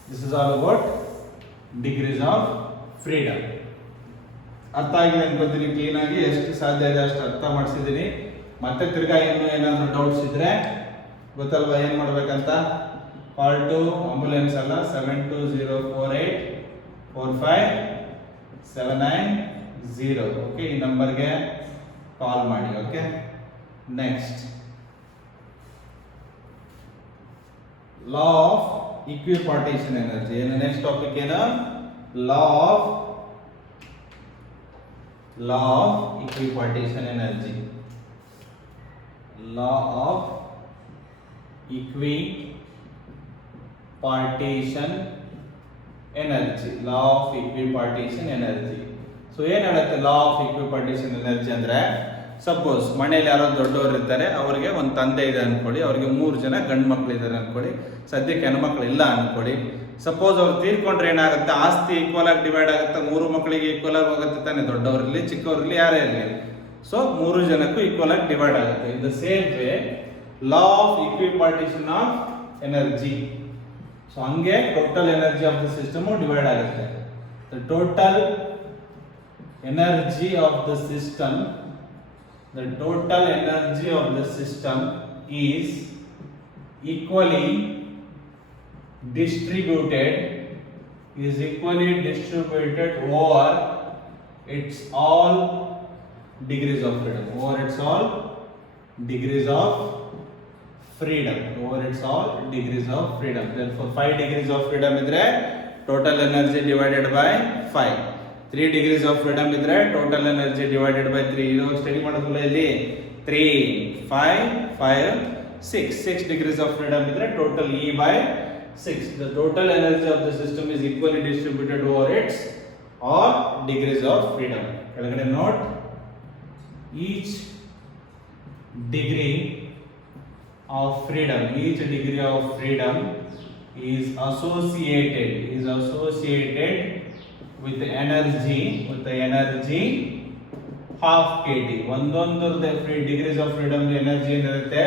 This is all about degrees of freedom. ಅರ್ಥ ಆಗಿದೆ ಅನ್ಕೋತೀನಿ ಕ್ಲೀನ್ ಆಗಿ. ಎಷ್ಟು ಸಾಧ್ಯ ಇದೆ ಅಷ್ಟು ಅರ್ಥ ಮಾಡಿಸಿದ್ದೀನಿ. ಮತ್ತೆ ತಿರ್ಗಾ ಇನ್ನೂ ಏನಾದರೂ ಡೌಟ್ಸ್ ಇದ್ರೆ ಗೊತ್ತಲ್ವಾ ಏನು ಮಾಡ್ಬೇಕಂತ? ಕಾಲ್ ಟು ಆಂಬುಲೆನ್ಸ್ ಅಲ್ಲ, 7204845790. ಓಕೆ, ಈ ನಂಬರ್ಗೆ ಕಾಲ್ ಮಾಡಿ. Okay, next law of equipartition energy. ಏನು ನೆಕ್ಸ್ಟ್ ಟಾಪಿಕ್? ಏನು? Law of equipartition energy. Law of equipartition partition energy. Law of equipartition energy. So ಏನ್ ಹೇಳುತ್ತೆ ಲಾ ಆಫ್ ಇಕ್ವಿಪಾರ್ಟಿಷನ್ ಎನರ್ಜಿ ಅಂದ್ರೆ, ಸಪೋಸ್ ಮನೇಲಿ ಯಾರೋ ದೊಡ್ಡವರು ಇರ್ತಾರೆ, ಅವರಿಗೆ ಒಂದು ತಂದೆ ಇದೆ ಅನ್ಕೊಳ್ಳಿ, ಅವರಿಗೆ 3 ಜನ ಗಂಡು ಮಕ್ಳು ಇದ್ದಾರೆ ಅನ್ಕೊಳ್ಳಿ, ಸದ್ಯಕ್ಕೆ ಹೆಣ್ಮಕ್ಳು ಇಲ್ಲ ಅನ್ಕೊಳ್ಳಿ. ಸಪೋಸ್ ಅವ್ರು ತೀರ್ಕೊಂಡ್ರೆ ಏನಾಗುತ್ತೆ, ಆಸ್ತಿ ಈಕ್ವಲ್ ಆಗಿ ಡಿವೈಡ್ ಆಗುತ್ತೆ, 3 ಮಕ್ಕಳಿಗೆ ಈಕ್ವಲ್ ಆಗಿ ಹೋಗುತ್ತೆ ತಾನೆ, ದೊಡ್ಡವರಿರಲಿ ಚಿಕ್ಕವರಿರಲಿ ಯಾರೇ ಇರಲಿ. ಸೊ 3 ಜನಕ್ಕೂ ಈಕ್ವಲ್ ಆಗಿ ಡಿವೈಡ್ ಆಗುತ್ತೆ. In the same way law of equipartition of energy. So ಹಂಗೆ total energy of the system divide ಆಗುತ್ತೆ. The total energy of the system is equally distributed over its all degrees of freedom. Therefore 5 degrees of freedom idre total energy divided by 5. 3 degrees of freedom idre total energy divided by 3. ಇದು ಸ್ಟಡಿ ಮಾಡೋದಿಲ್ಲ ಇಲ್ಲಿ 3 5 5 6 degrees of freedom idre total E by 6. The total energy of the system is equally distributed over its all degrees of freedom. ಕೆಳಗಡೆ note, each degree of freedom is associated with the energy half kT. ಒಂದೊಂದರದ್ದು degrees of freedom energy ಏನಿರುತ್ತೆ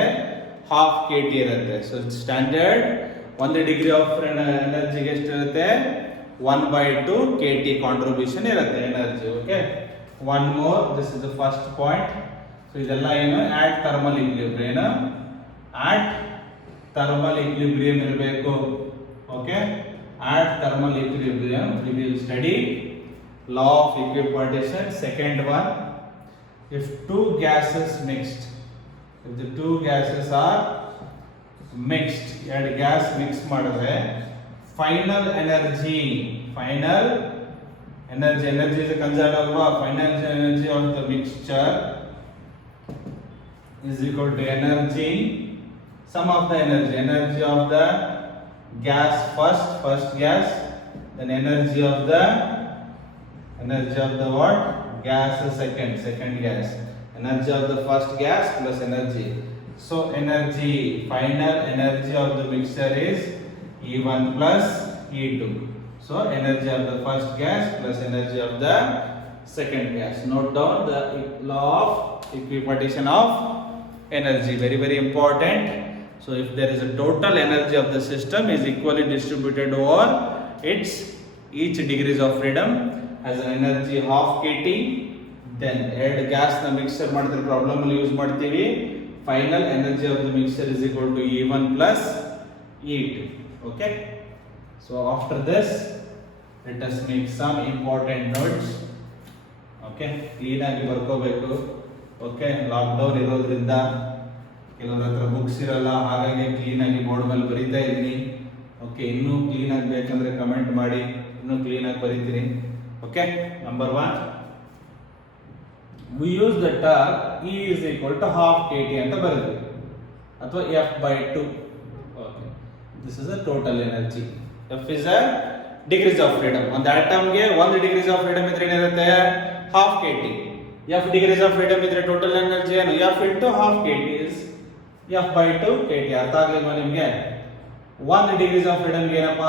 half kT ಇರುತ್ತೆ. So standard 1 degree of ಎನರ್ಜಿಗೆ ಎಷ್ಟಿರುತ್ತೆ 1/2 kT contribution ಇರುತ್ತೆ energy. Okay, one more, this is the first point. So ಇದೆಲ್ಲ ಏನು at thermal equilibrium, at thermal equilibrium ಇರಬೇಕು. Okay, at thermal equilibrium we will study law of equipartition. Second one, if the two gases are mixed, ಎರಡು gas mix ಮಾಡಿದ್ರೆ final energy is conserved ಅಲ್ವಾ. Final energy of the mixture is equal to sum of the energy of the gas first gas, then energy of the what gas second gas, energy of the first gas plus energy. So final energy of the mixture is E1 plus E2. So energy of the first gas plus energy of the second gas. Note down the law of equipartition of energy, very important. So if there is a total energy of the system is equally distributed over its each degrees of freedom has an energy half kT, then ಎರಡು ಗ್ಯಾಸ್ ನ ಮಿಕ್ಸ್ಚರ್ ಮಾಡಿದ್ರೆ ಪ್ರಾಬ್ಲಮ್ ಅಲ್ಲಿ ಯೂಸ್ ಮಾಡ್ತೀವಿ. Final energy of the mixture is equal to E1 plus E2. Okay, so after this let us make some important notes. Okay, clean ಆಗಿ ಬರ್ಕೋಬೇಕು. Okay, lockdown ಇರೋದ್ರಿಂದ ಕೆಲವರ ಹತ್ರ ಬುಕ್ಸ್ ಇರಲ್ಲ, ಹಾಗಾಗಿ ಕ್ಲೀನ್ ಆಗಿ ಬೋರ್ಡ್ ಮೇಲೆ ಬರೀತಾ ಇದ್ದೀನಿ. ಓಕೆ, ಇನ್ನೂ ಕ್ಲೀನ್ ಆಗಿ ಬೇಕಂದ್ರೆ ಕಮೆಂಟ್ ಮಾಡಿ, ಇನ್ನೂ ಕ್ಲೀನ್ ಆಗಿ ಬರೀತೀನಿ. Okay, number 1, we use the term E is equal to half kT ಅಂತ ಬರೆದ್ವಿ, ಅಥವಾ F/2. Okay, this is a total energy. F is a degrees of freedom. ಒಂದು ಆಟಮ್ಗೆ 1 degrees of freedom ಇದ್ರೆ ಏನಿರುತ್ತೆ half kT. F degrees of freedom ಇದ್ರೆ total energy ಏನು F into half kT is F/2 kT. ಅರ್ಥ ಆಗ್ಲಿಲ್ವಾ ನಿಮಗೆ? 1 degrees of freedom ಏನಪ್ಪ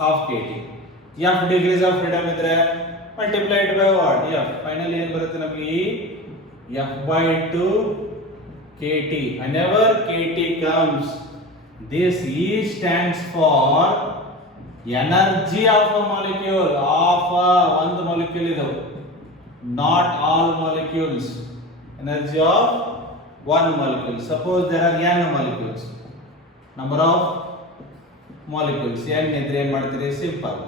half kT. F degrees of freedom ಇದ್ರೆ multiplied by what? F. Finally ಏನು ಬರುತ್ತೆ ನಮಗೆ F/2 kT. Whenever kT comes, this E stands for energy of a molecule. ಒಂದು molecule ಇದು, not all molecules. Energy of one molecule. Suppose there are n molecules. Number of molecules n ಇದ್ರೆ ಏನು ಮಾಡ್ತೀರಿ? ಸಿಂಪಲ್.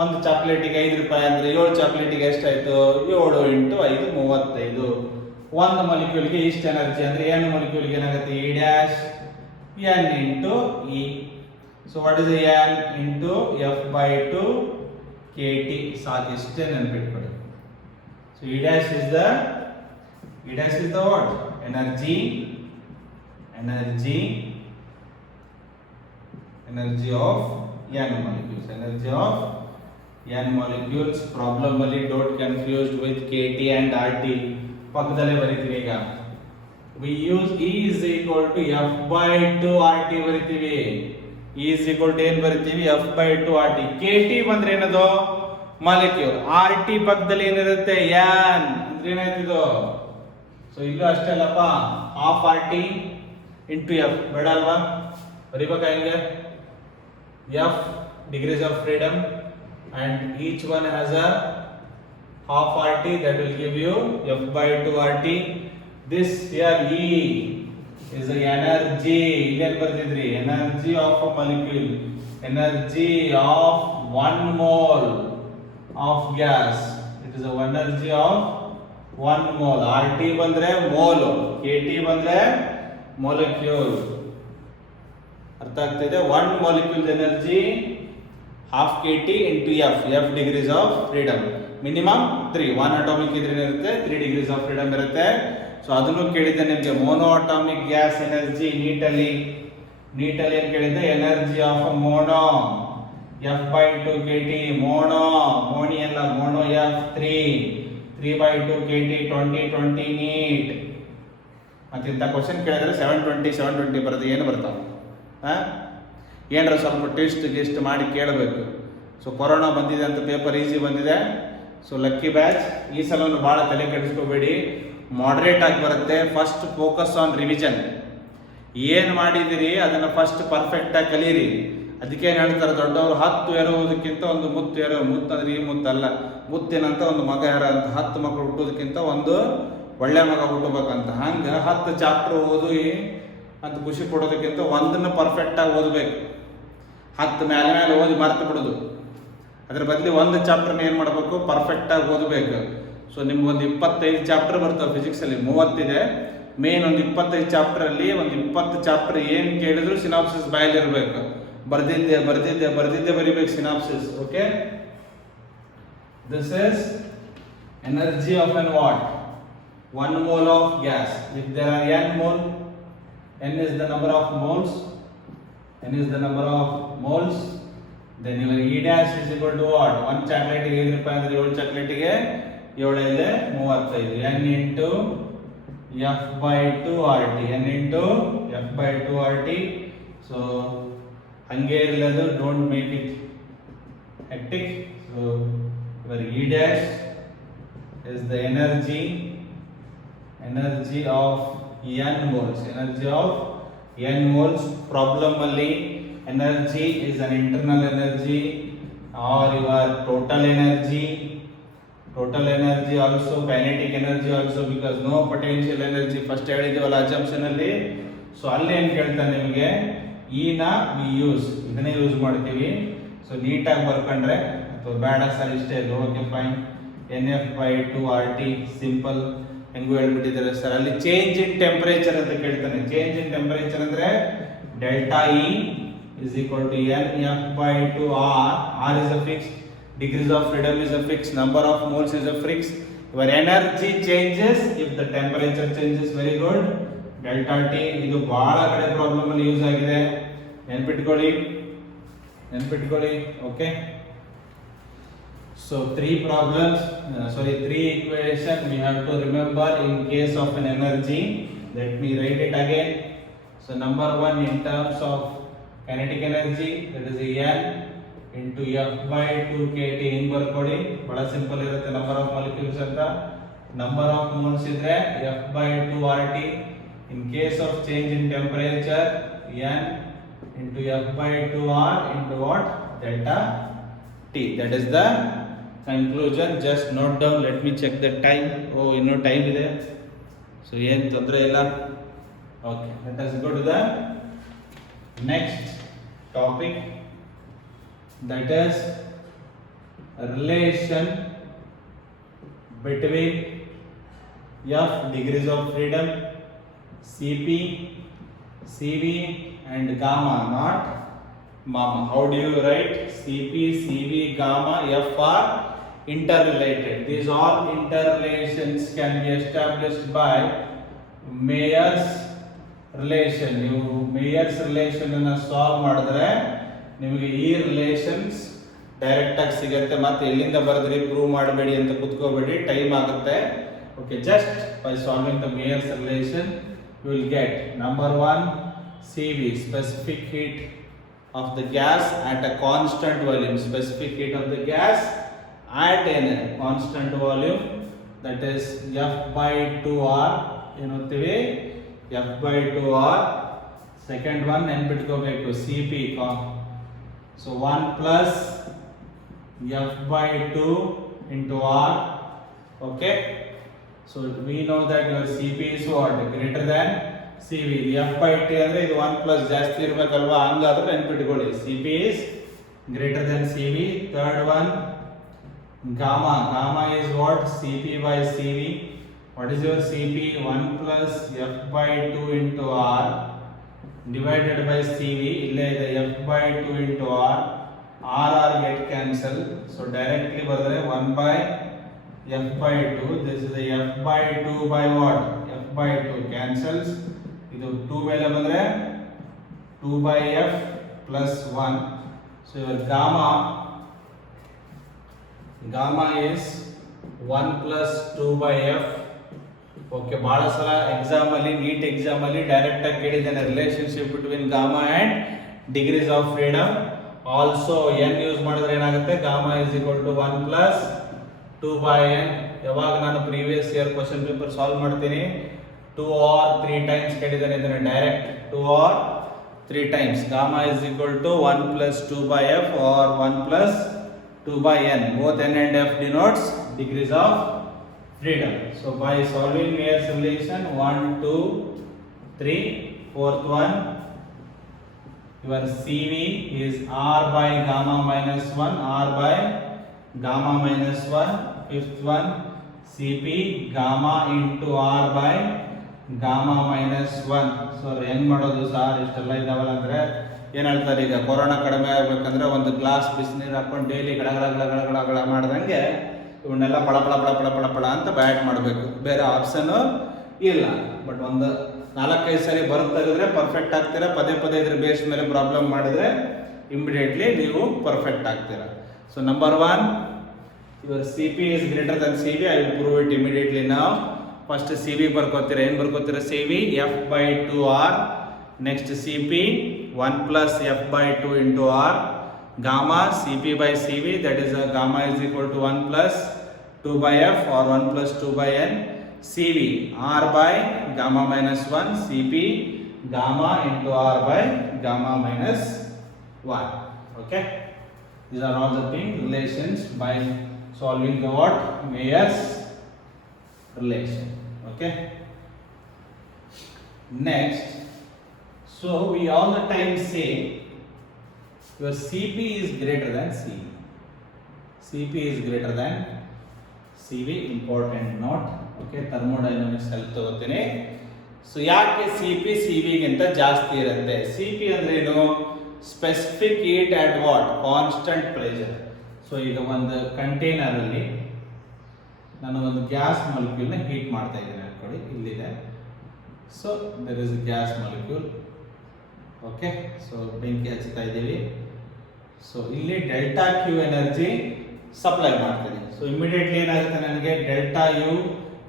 ಒಂದು ಚಾಕ್ಲೇಟಿಗೆ 5 ರೂಪಾಯಿ ಅಂದ್ರೆ 7 ಚಾಕ್ಲೇಟಿಗೆ ಎಷ್ಟಾಯ್ತು? 7 × 5 35. ಒಂದು ಮಾಲಿಕ್ಯೂಲ್ಗೆ ಇಷ್ಟು ಎನರ್ಜಿ ಅಂದ್ರೆ n ಮಾಲಿಕ್ಯೂಲ್ಗೆ ಏನಾಗುತ್ತೆ? E dash n into E. So what is n into F/2 kT? ಸಾಕು, ಇಷ್ಟೇ ನೆನಪಿಟ್ಕೊಳ್ಳಿ. So E dash is the what? Energy of n molecules. Energy of n molecules. Problem ಅಲ್ಲಿ don't confused with kT and RT. ಪಕ್ಕದಲ್ಲೇ ಬರೀತೀವಿ ಈಗ. We use E is equal to F by 2 RT ಬರೀತೀವಿ. E is equal to ಏನು ಬರೀತೀವಿ? F by 2 RT. kT ಬಂದ್ರೆ ಏನದು? Molecule. RT ಪಕ್ಕದಲ್ಲಿ ಏನಿರುತ್ತೆ? n ಅಂದ್ರೆ ಏನಾಯ್ತಿದು? ಸೊ ಇಲ್ಲೂ ಅಷ್ಟೇ ಅಲ್ಲಪ್ಪ, ಹಾಫ್ RT into F ಬೇಡ ಅಲ್ವಾ? ಬರೀಬೇಕಾ ಹಿಂಗೆ? F degrees of freedom and each one has a half RT, that will give you F by 2 RT. This here E is the energy. Again ಬರ್ತಿದ್ರಿ, energy of a molecule, energy of 1 mole of gas. It is the energy of 1 mole. RT ಬಂದ್ರೆ mole, kT ಬಂದ್ರೆ molecule. ಅರ್ಥ ಆಗ್ತಿದೆ? 1 molecule energy half kT into F degrees of freedom. Minimum 3, 1 atomic ಇದ್ರೆ ಇರುತ್ತೆ, 3 degrees of freedom ಇರುತ್ತೆ. So ಅದನ್ನು ಕೇಳಿದ್ದೆ ನಿಮಗೆ. ಮೋನೋ ಅಟಾಮಿಕ್ ಗ್ಯಾಸ್ ಎನರ್ಜಿ ನೀಟಲ್ಲಿ ಏನು ಕೇಳಿದ್ದೆ? Energy of mono F by 2 kT. ಮೋನಿ ಅಲ್ಲ, mono F 3 by 2 kT 20 NEET. ಮತ್ತೆ ಇಂಥ ಕ್ವಶನ್ ಕೇಳಿದ್ರೆ 720 ಬರುತ್ತೆ. ಏನು ಬರ್ತಾವೆ? ಏನಾರ ಸ್ವಲ್ಪ ಟೆಸ್ಟ್ ಮಾಡಿ ಕೇಳಬೇಕು. ಸೊ ಕೊರೋನಾ ಬಂದಿದೆ ಅಂತ ಪೇಪರ್ ಈಸಿ ಬಂದಿದೆ. So lucky batch. ಈ ಸಲವನ್ನು ಭಾಳ ತಲೆ ಕೆಡಿಸ್ಕೋಬೇಡಿ, ಮಾಡ್ರೇಟ್ ಆಗಿ ಬರುತ್ತೆ. First focus on revision. ಏನು ಮಾಡಿದಿರಿ ಅದನ್ನು ಫಸ್ಟ್ ಪರ್ಫೆಕ್ಟಾಗಿ ಕಲೀರಿ. ಅದಕ್ಕೆ ಏನು ಹೇಳ್ತಾರೆ ದೊಡ್ಡವರು, 10 ಎರುವುದಕ್ಕಿಂತ ಒಂದು ಮುತ್ತು ಮುತ್ತಂದ್ರೆ ಈ ಮುತ್ತಲ್ಲ, ಮುತ್ತಿನಂತ ಒಂದು ಮಗ ಅಂತ. 10 ಮಕ್ಕಳು ಹುಟ್ಟೋದಕ್ಕಿಂತ ಒಂದು ಒಳ್ಳೆ ಮಗ ಹುಟ್ಟಬೇಕಂತ. ಹಂಗೆ 10 ಚಾಪ್ಟರ್ ಓದಿ ಅಂತ ಖುಷಿ ಪಡೋದಕ್ಕಿಂತ ಒಂದನ್ನು ಪರ್ಫೆಕ್ಟಾಗಿ ಓದಬೇಕು. 10 ಮೇಲೆ ಓದಿ ಮರ್ತು ಬಿಡೋದು. ಅದ್ರ ಬದಲಿ ಒಂದು ಚಾಪ್ಟರ್ನ ಏನು ಮಾಡಬೇಕು? ಪರ್ಫೆಕ್ಟಾಗಿ ಓದಬೇಕು. ಸೊ ನಿಮ್ಗೊಂದು 25 ಚಾಪ್ಟರ್ ಬರ್ತವೆ ಫಿಸಿಕ್ಸಲ್ಲಿ, 30 ಇದೆ. ಮೇನ್ ಒಂದು 25 ಚಾಪ್ಟರಲ್ಲಿ ಒಂದು 20 ಚಾಪ್ಟರ್ ಏನು ಕೇಳಿದ್ರು ಸಿನಾಪ್ಸಿಸ್ ಬಾಯಲ್ಲಿರಬೇಕು. ಬರ್ದಿದ್ದೆ ಬರಿಬೇಕು synopsis. Okay, this is energy of N what? 1 mole of gas. If there are n mole, n is the number of moles, then your E dash is equal to what? 1 ಚಾಕ್ಲೇಟ್ ಗೆ 5 ರೂಪಾಯಿ ಅಂದ್ರೆ 7 ಚಾಕ್ಲೇಟಿಗೆ 7 ಇದೆ 35. n into F by 2 RT. n into F by 2 RT. So ಹಂಗೆ ಇರಲದು, don't make it hectic. So your E dash is the energy of n moles. Problem ಅಲ್ಲಿ energy is an internal energy or your total energy also, kinetic energy also, because no potential energy. First ಹೇಳಿದೀವಲ್ಲ assumption ಅಲ್ಲಿ. So ಅಲ್ಲಿ ಏನು ಕೇಳ್ತಾನೆ ನಿಮಗೆ? E ನ we use, ಇದನ್ನೇ use ಮಾಡ್ತೀವಿ. ಸೊ ನೀಟಾಗಿ ಬರ್ಕೊಂಡ್ರೆ, ಅಥವಾ ಬೇಡ ಸರ್ ಇಷ್ಟೇ okay fine. NF by 2 RT simple. ಹೆಂಗೂ ಹೇಳ್ಬಿಟ್ಟಿದ್ದಾರೆ ಸರ್. ಅಲ್ಲಿ ಚೇಂಜ್ ಇನ್ ಟೆಂಪರೇಚರ್ ಅಂತ ಕೇಳ್ತಾನೆ. ಚೇಂಜ್ ಇನ್ ಟೆಂಪರೇಚರ್ ಅಂದ್ರೆ delta E is equal to NF by 2 R is a fixed, degrees of freedom is a fixed, number of moles is a fixed. Your energy changes if the temperature changes. Very good. Delta T ಇದು ಬಹಳ ಕಡೆ ಪ್ರಾಬ್ಲಮ್ ಅಲ್ಲಿ ಯೂಸ್ ಆಗಿದೆ. ನೆನ್ಪಿಟ್ಕೊಳ್ಳಿ. Okay, so 3 equation we have to remember in case of an energy. Let me write it again. So number 1, in terms of kinetic energy, that is n into F by 2 kT. ಹಿಂಗ್ ಬರ್ಕೊಡಿ, ಬಹಳ ಸಿಂಪಲ್ ಇರುತ್ತೆ. ನಂಬರ್ ಆಫ್ ಮಾಲಿಕ್ಯೂಲ್ಸ್ ಅಂತ, number of moles ಇದ್ರೆ F by 2 RT. in case of change in temperature, n into F by 2 R into what? Delta T. That is the conclusion. Just note down. Let me check the time. Oh, ಇನ್ನೂ ಟೈಮ್ ಇದೆ. ಸೊ ಏನು ತೊಂದರೆ ಇಲ್ಲ. Okay, let us go to the next topic, that is relation between F degrees of freedom, Cp, Cv and gamma, not mama. How do you write? Cp, Cv, gamma, F are interrelated. These all interrelations can be established by Mayer's relation. ನೀವು mayors relation ಅನ್ನು ಸಾಲ್ವ್ ಮಾಡಿದ್ರೆ ನಿಮಗೆ ಈ relations direct ಆಗಿ ಸಿಗುತ್ತೆ. ಮತ್ತೆ ಎಲ್ಲಿಂದ ಬರೆದ್ರಿ ಪ್ರೂವ್ ಮಾಡಬೇಡಿ ಅಂತ ಕುತ್ಕೋಬೇಡಿ, ಟೈಮ್ ಆಗುತ್ತೆ. Okay, just by solving the Mayer's relation you will get number 1 CV, specific heat of the gas at a constant volume. Specific heat of the gas at a constant volume, that is F by 2R. ಏನಂತೀವಿ? F by 2R. Second one ನೆನ್ಪಿಟ್ಕೋಬೇಕು, CP. So 1 plus F by 2 into R. Okay, so we know that your CP is what? Greater than CV. F by T ಅಂದ್ರೆ ಇದು 1 plus ಜಾಸ್ತಿ ಇರಬೇಕಲ್ವಾ, ಹಂಗಾದ್ರೆ ನೆನ್ಪಿಟ್ಕೊಳ್ಳಿ CP is greater than CV. Third one gamma. Gamma is what? CP by CV. What is your CP? 1 plus F by 2 into R divided by CV. ಇಲ್ಲೇ ಇದೆ F by 2 into R. R get cancelled. So directly ಬರೆದರೆ 1 by F by 2. This is the F by 2 by what? F by 2 cancels. ಇದು 2 ಮೇಲೆ ಬಂದರೆ 2 by F plus 1. So your gamma is 1 plus 2 by F. Okay, ಬಹಳ ಸಲ ಎಕ್ಸಾಮ್ ಅಲ್ಲಿ, NEET exam ಅಲ್ಲಿ direct ಆಗಿ ಕೇಳಿದ್ದೇನೆ relationship between gamma and degrees of freedom. Also n use ಮಾಡಿದ್ರೆ ಏನಾಗುತ್ತೆ? Gamma is equal to 1 plus 2 by n. ಯಾವಾಗ ನಾನು previous year question paper solve ಮಾಡ್ತೀನಿ 2 or 3 ಟೈಮ್ಸ್ ಕೇಳಿದ್ದೇನೆ ಇದನ್ನ direct 2 or 3 times. Gamma is equal to 1 plus 2 by F or 1 plus 2 by n. Both n and F denotes degrees of freedom. So by solving Mayer's relation 1, 2, 3, fourth one, your CV is R by gamma minus 1, R by gamma minus 1. Fifth one, CP gamma into R by gamma minus 1. So ಏನು ಮಾಡೋದು ಸರ್, ಇಷ್ಟೆಲ್ಲ ಇದಾವಲ್ಲ ಅಂದರೆ ಏನು ಹೇಳ್ತಾರೆ, ಈಗ ಕೊರೋನಾ ಕಡಿಮೆ ಆಗಬೇಕಂದ್ರೆ ಒಂದು ಗ್ಲಾಸ್ ಬಿಸಿನೀರು ಹಾಕೊಂಡು ಡೈಲಿ ಗಡಗಡ ಮಾಡ್ದಂಗೆ ಇವನ್ನೆಲ್ಲ ಪಳ ಪಳ ಪಳ ಪಳ ಪಳ ಪಳ ಅಂತ ಬ್ಯಾಟ್ ಮಾಡಬೇಕು, ಬೇರೆ ಆಪ್ಷನ್ನು ಇಲ್ಲ. ಬಟ್ ಒಂದು 4-5 ಸರಿ ಬರೆದು ತೆಗೆದ್ರೆ ಪರ್ಫೆಕ್ಟ್ ಆಗ್ತೀರಾ. ಪದೇ ಪದೇ ಇದ್ರ ಬೇಸ್ ಮೇಲೆ ಪ್ರಾಬ್ಲಮ್ ಮಾಡಿದ್ರೆ ಇಮಿಡಿಯೇಟ್ಲಿ ನೀವು ಪರ್ಫೆಕ್ಟ್ ಆಗ್ತೀರಾ. So number 1, your CP is greater than CV. I will prove it immediately ನಾವು. ಫಸ್ಟ್ CV ಬರ್ಕೋತೀರಾ. ಏನು ಬರ್ಕೋತೀರಾ? CV F by 2R. Next CP 1 plus F by 2 into R. Gamma CP by CV, that is gamma is equal to 1 plus 2 by F or 1 plus 2 by N. CV R by gamma minus 1. CP gamma into R by gamma minus 1. Okay, these are all the thing relations by solving the what? Mayer's relation. Okay, next, so we all the time say your CP is greater than CV. CP is greater than CV. Important note. Okay, thermodynamics help ತಗೋತೀನಿ. ಸೊ ಯಾಕೆ CP CV ಗಿಂತ ಜಾಸ್ತಿ ಇರುತ್ತೆ? CP ಅಂದ್ರೆ ಏನು? Specific heat at what? Constant pressure. So ಈಗ ಒಂದು ಕಂಟೈನರ್ ಅಲ್ಲಿ ನಾನು ಒಂದು ಗ್ಯಾಸ್ ಮಾಲಿಕ್ಯೂಲ್ನ ಹೀಟ್ ಮಾಡ್ತಾ ಇದ್ದೀನಿ ಅನ್ಕೊಳ್ಳಿ, ಇಲ್ಲಿದೆ. So there is gas molecule. Okay, so ಬೆಂಕಿ ಹಚ್ತಾ ಇದ್ದೀವಿ. ಸೊ ಇಲ್ಲಿ ಡೆಲ್ಟಾ ಕ್ಯೂ ಎನರ್ಜಿ ಸಪ್ಲೈ ಮಾಡ್ತೀನಿ. ಸೊ ಇಮಿಡಿಯೇಟ್ಲಿ ಏನಾಗುತ್ತೆ, ನನಗೆ delta U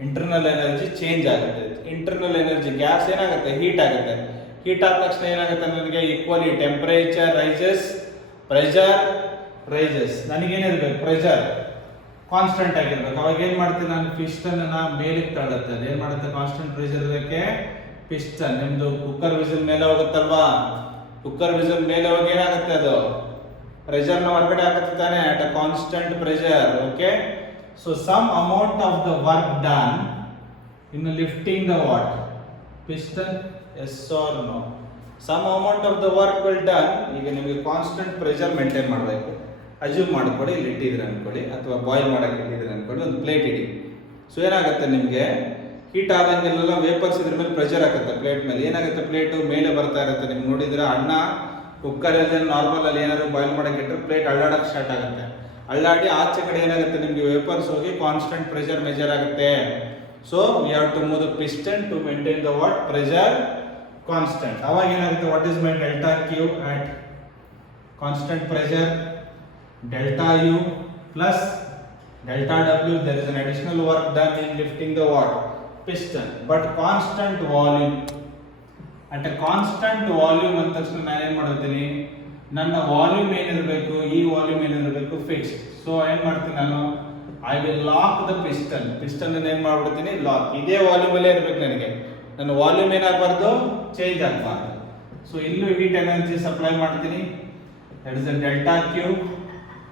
internal energy change ಆಗುತ್ತೆ. ಇಂಟರ್ನಲ್ ಎನರ್ಜಿ ಗ್ಯಾಸ್ ಏನಾಗುತ್ತೆ? ಹೀಟ್ ಆಗುತ್ತೆ. ಹೀಟ್ ಆದ ತಕ್ಷಣ ಏನಾಗುತ್ತೆ, ನನಗೆ equally temperature rises, pressure rises. ನನಗೇನಿರ್ಬೇಕು? ಪ್ರೆಷರ್ ಕಾನ್ಸ್ಟೆಂಟ್ ಆಗಿರ್ಬೇಕು. ಅವಾಗ ಏನು ಮಾಡ್ತೀನಿ ನಾನು? ಪಿಸ್ಟನ್ ಮೇಲಕ್ಕೆ ತಳ್ಳುತ್ತೆ. ಅದೇನು ಮಾಡುತ್ತೆ? ಕಾನ್ಸ್ಟೆಂಟ್ ಪ್ರೆಷರ್ ಇರೋದಕ್ಕೆ ಪಿಸ್ಟನ್. ನಿಮ್ದು ಕುಕ್ಕರ್ ವಿಸಿಲ್ ಮೇಲೆ ಹೋಗುತ್ತಲ್ವಾ? ಕುಕ್ಕರ್ ವಿಸಿಲ್ ಮೇಲೆ ಹೋಗಿ ಏನಾಗುತ್ತೆ? ಅದು ಪ್ರೆಷರ್ನ ಹೊರಗಡೆ ಹಾಕುತ್ತೆ ತಾನೆ, at a constant pressure. Okay, so some amount of the work done in lifting the what? Piston. Yes or no? Some amount of the work will done. ಈಗ ನಿಮಗೆ ಕಾನ್ಸ್ಟೆಂಟ್ ಪ್ರೆಷರ್ ಮೇಂಟೈನ್ ಮಾಡಬೇಕು. ಅಜ್ಯೂಮ್ ಮಾಡ್ಕೊಳ್ಳಿ, ಇಲ್ಲಿ ಇಟ್ಟಿದ್ರೆ ಅನ್ಕೊಳ್ಳಿ, ಅಥವಾ ಬಾಯ್ಲ್ ಮಾಡಕ್ಕೆ ಇಟ್ಟಿದ್ರೆ ಅನ್ಕೊಳ್ಳಿ, ಒಂದು ಪ್ಲೇಟ್ ಇಡಿ. ಸೊ ಏನಾಗುತ್ತೆ, ನಿಮಗೆ ಹೀಟ್ ಆದಂಗೆಲ್ಲ ವೇಪರ್ಸ್ ಇದ್ರ ಮೇಲೆ ಪ್ರೆಷರ್ ಆಗುತ್ತೆ ಪ್ಲೇಟ್ ಮೇಲೆ. ಏನಾಗುತ್ತೆ? ಪ್ಲೇಟು ಮೇಲೆ ಬರ್ತಾ ಇರುತ್ತೆ. ನಿಮ್ಗೆ ನೋಡಿದ್ರೆ ಅನ್ನ ಕುಕ್ಕರ್ ಅಲ್ಲಿ ನಾರ್ಮಲ್ ಅಲ್ಲಿ ಏನಾದ್ರು ಬಾಯ್ಲ್ ಮಾಡಕ್ಕೆ ಇಟ್ಟರೆ ಪ್ಲೇಟ್ ಅಳ್ಳಾಡಕ್ಕೆ ಸ್ಟಾರ್ಟ್ ಆಗುತ್ತೆ. ಅಳ್ಳಾಡಿ ಆಚೆ ಕಡೆ ಏನಾಗುತ್ತೆ, ನಿಮಗೆ ವೇಪರ್ಸ್ ಹೋಗಿ ಕಾನ್ಸ್ಟೆಂಟ್ ಪ್ರೆಷರ್ ಮೆಜರ್ ಆಗುತ್ತೆ. So we have to move the piston to maintain the what? Pressure constant. ಅವಾಗ ಏನಾಗುತ್ತೆ? What is my delta Q at constant pressure delta U plus delta W. There is an additional work done in lifting the what? Piston, but constant volume. At a constant volume ಅಂತ ತಕ್ಷಣ ನಾನು ಏನು ಮಾಡ್ತೀನಿ, ನನ್ನ ವಾಲ್ಯೂಮ್ ಏನಿರಬೇಕು, ಈ ವಾಲ್ಯೂಮ್ ಏನಿರಬೇಕು fixed. So ಏನು ಮಾಡ್ತೀನಿ ನಾನು, I will lock the piston. Piston ಏನು ಮಾಡ್ಬಿಡ್ತೀನಿ, ಲಾಕ್. ಇದೇ ವಾಲ್ಯೂಮ್ ಅಲ್ಲೇ ಇರಬೇಕು ನನಗೆ, ನನ್ನ ವಾಲ್ಯೂಮ್ ಏನಾಗಬಾರ್ದು, ಚೇಂಜ್ ಆಗಬಾರ್ದು. ಸೊ ಇಲ್ಲೂ ಹೀಟ್ ಎನರ್ಜಿ ಸಪ್ಲೈ ಮಾಡ್ತೀನಿ. That is a delta Q.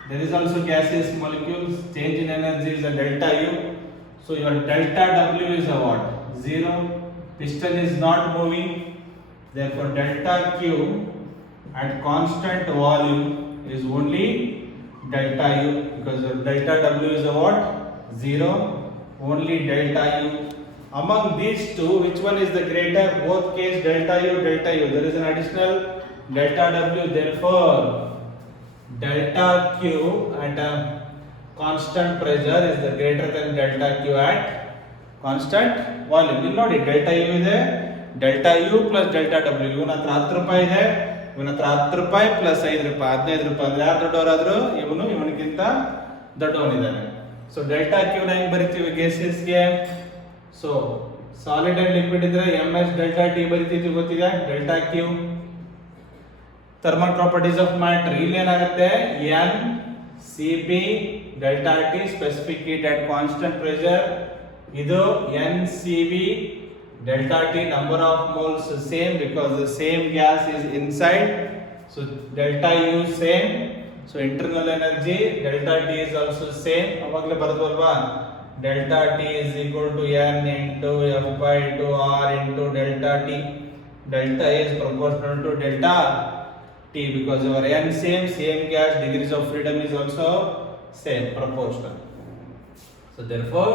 There is also gaseous molecules. Change in energy is a delta U. So your delta W is a what? 0. Piston is not moving. Therefore delta Q at constant volume is only delta U, because delta W is a what? 0. Only delta U. Among these two, which one is the greater? Both case delta U, delta U. There is an additional delta W. Therefore delta Q at a constant pressure is the greater than delta Q at constant volume. ಇಲ್ಲಿ ನೋಡಿ delta U ಇದೆ, delta U plus delta W. ಇವನ ಹತ್ರ 10 ರೂಪಾಯಿ ಇದೆ, ಇವನ ಹತ್ರ 10 ರೂಪಾಯಿ ಪ್ಲಸ್ 5 ರೂಪಾಯಿ 15 ರೂಪಾಯಿ ಅಂದ್ರೆ ಯಾರು ದೊಡ್ಡವರಾದ್ರು, ಇವನಿಗಿಂತ ದೊಡ್ಡವನಿದ್ದಾನೆ. ಸೊ ಡೆಲ್ಟಾ ಕ್ಯೂ ನ ಹೆಂಗ್ ಬರಿತೀವಿ ಗೇಸಸ್ಗೆ? ಸೊ ಸಾಲಿಡ್ ಅಂಡ್ ಲಿಕ್ವಿಡ್ ಇದ್ರೆ ms delta T ಬರಿತೀವಿ, ಗೊತ್ತಿದೆ delta Q. Thermal properties of matter, ಇಲ್ಲಿ ಏನಾಗುತ್ತೆ, n Cp delta T specific heat at constant pressure. ಇದು n Cv delta T number of moles same because the same gas is inside. So delta U same. So internal energy delta T is also same. ಅವಾಗಲೇ ಬರೋದಲ್ವಾ, delta T is equal to n into F by 2 R into delta T. Delta is proportional to delta T because our n same gas, degrees of freedom is also same, proportional. So therefore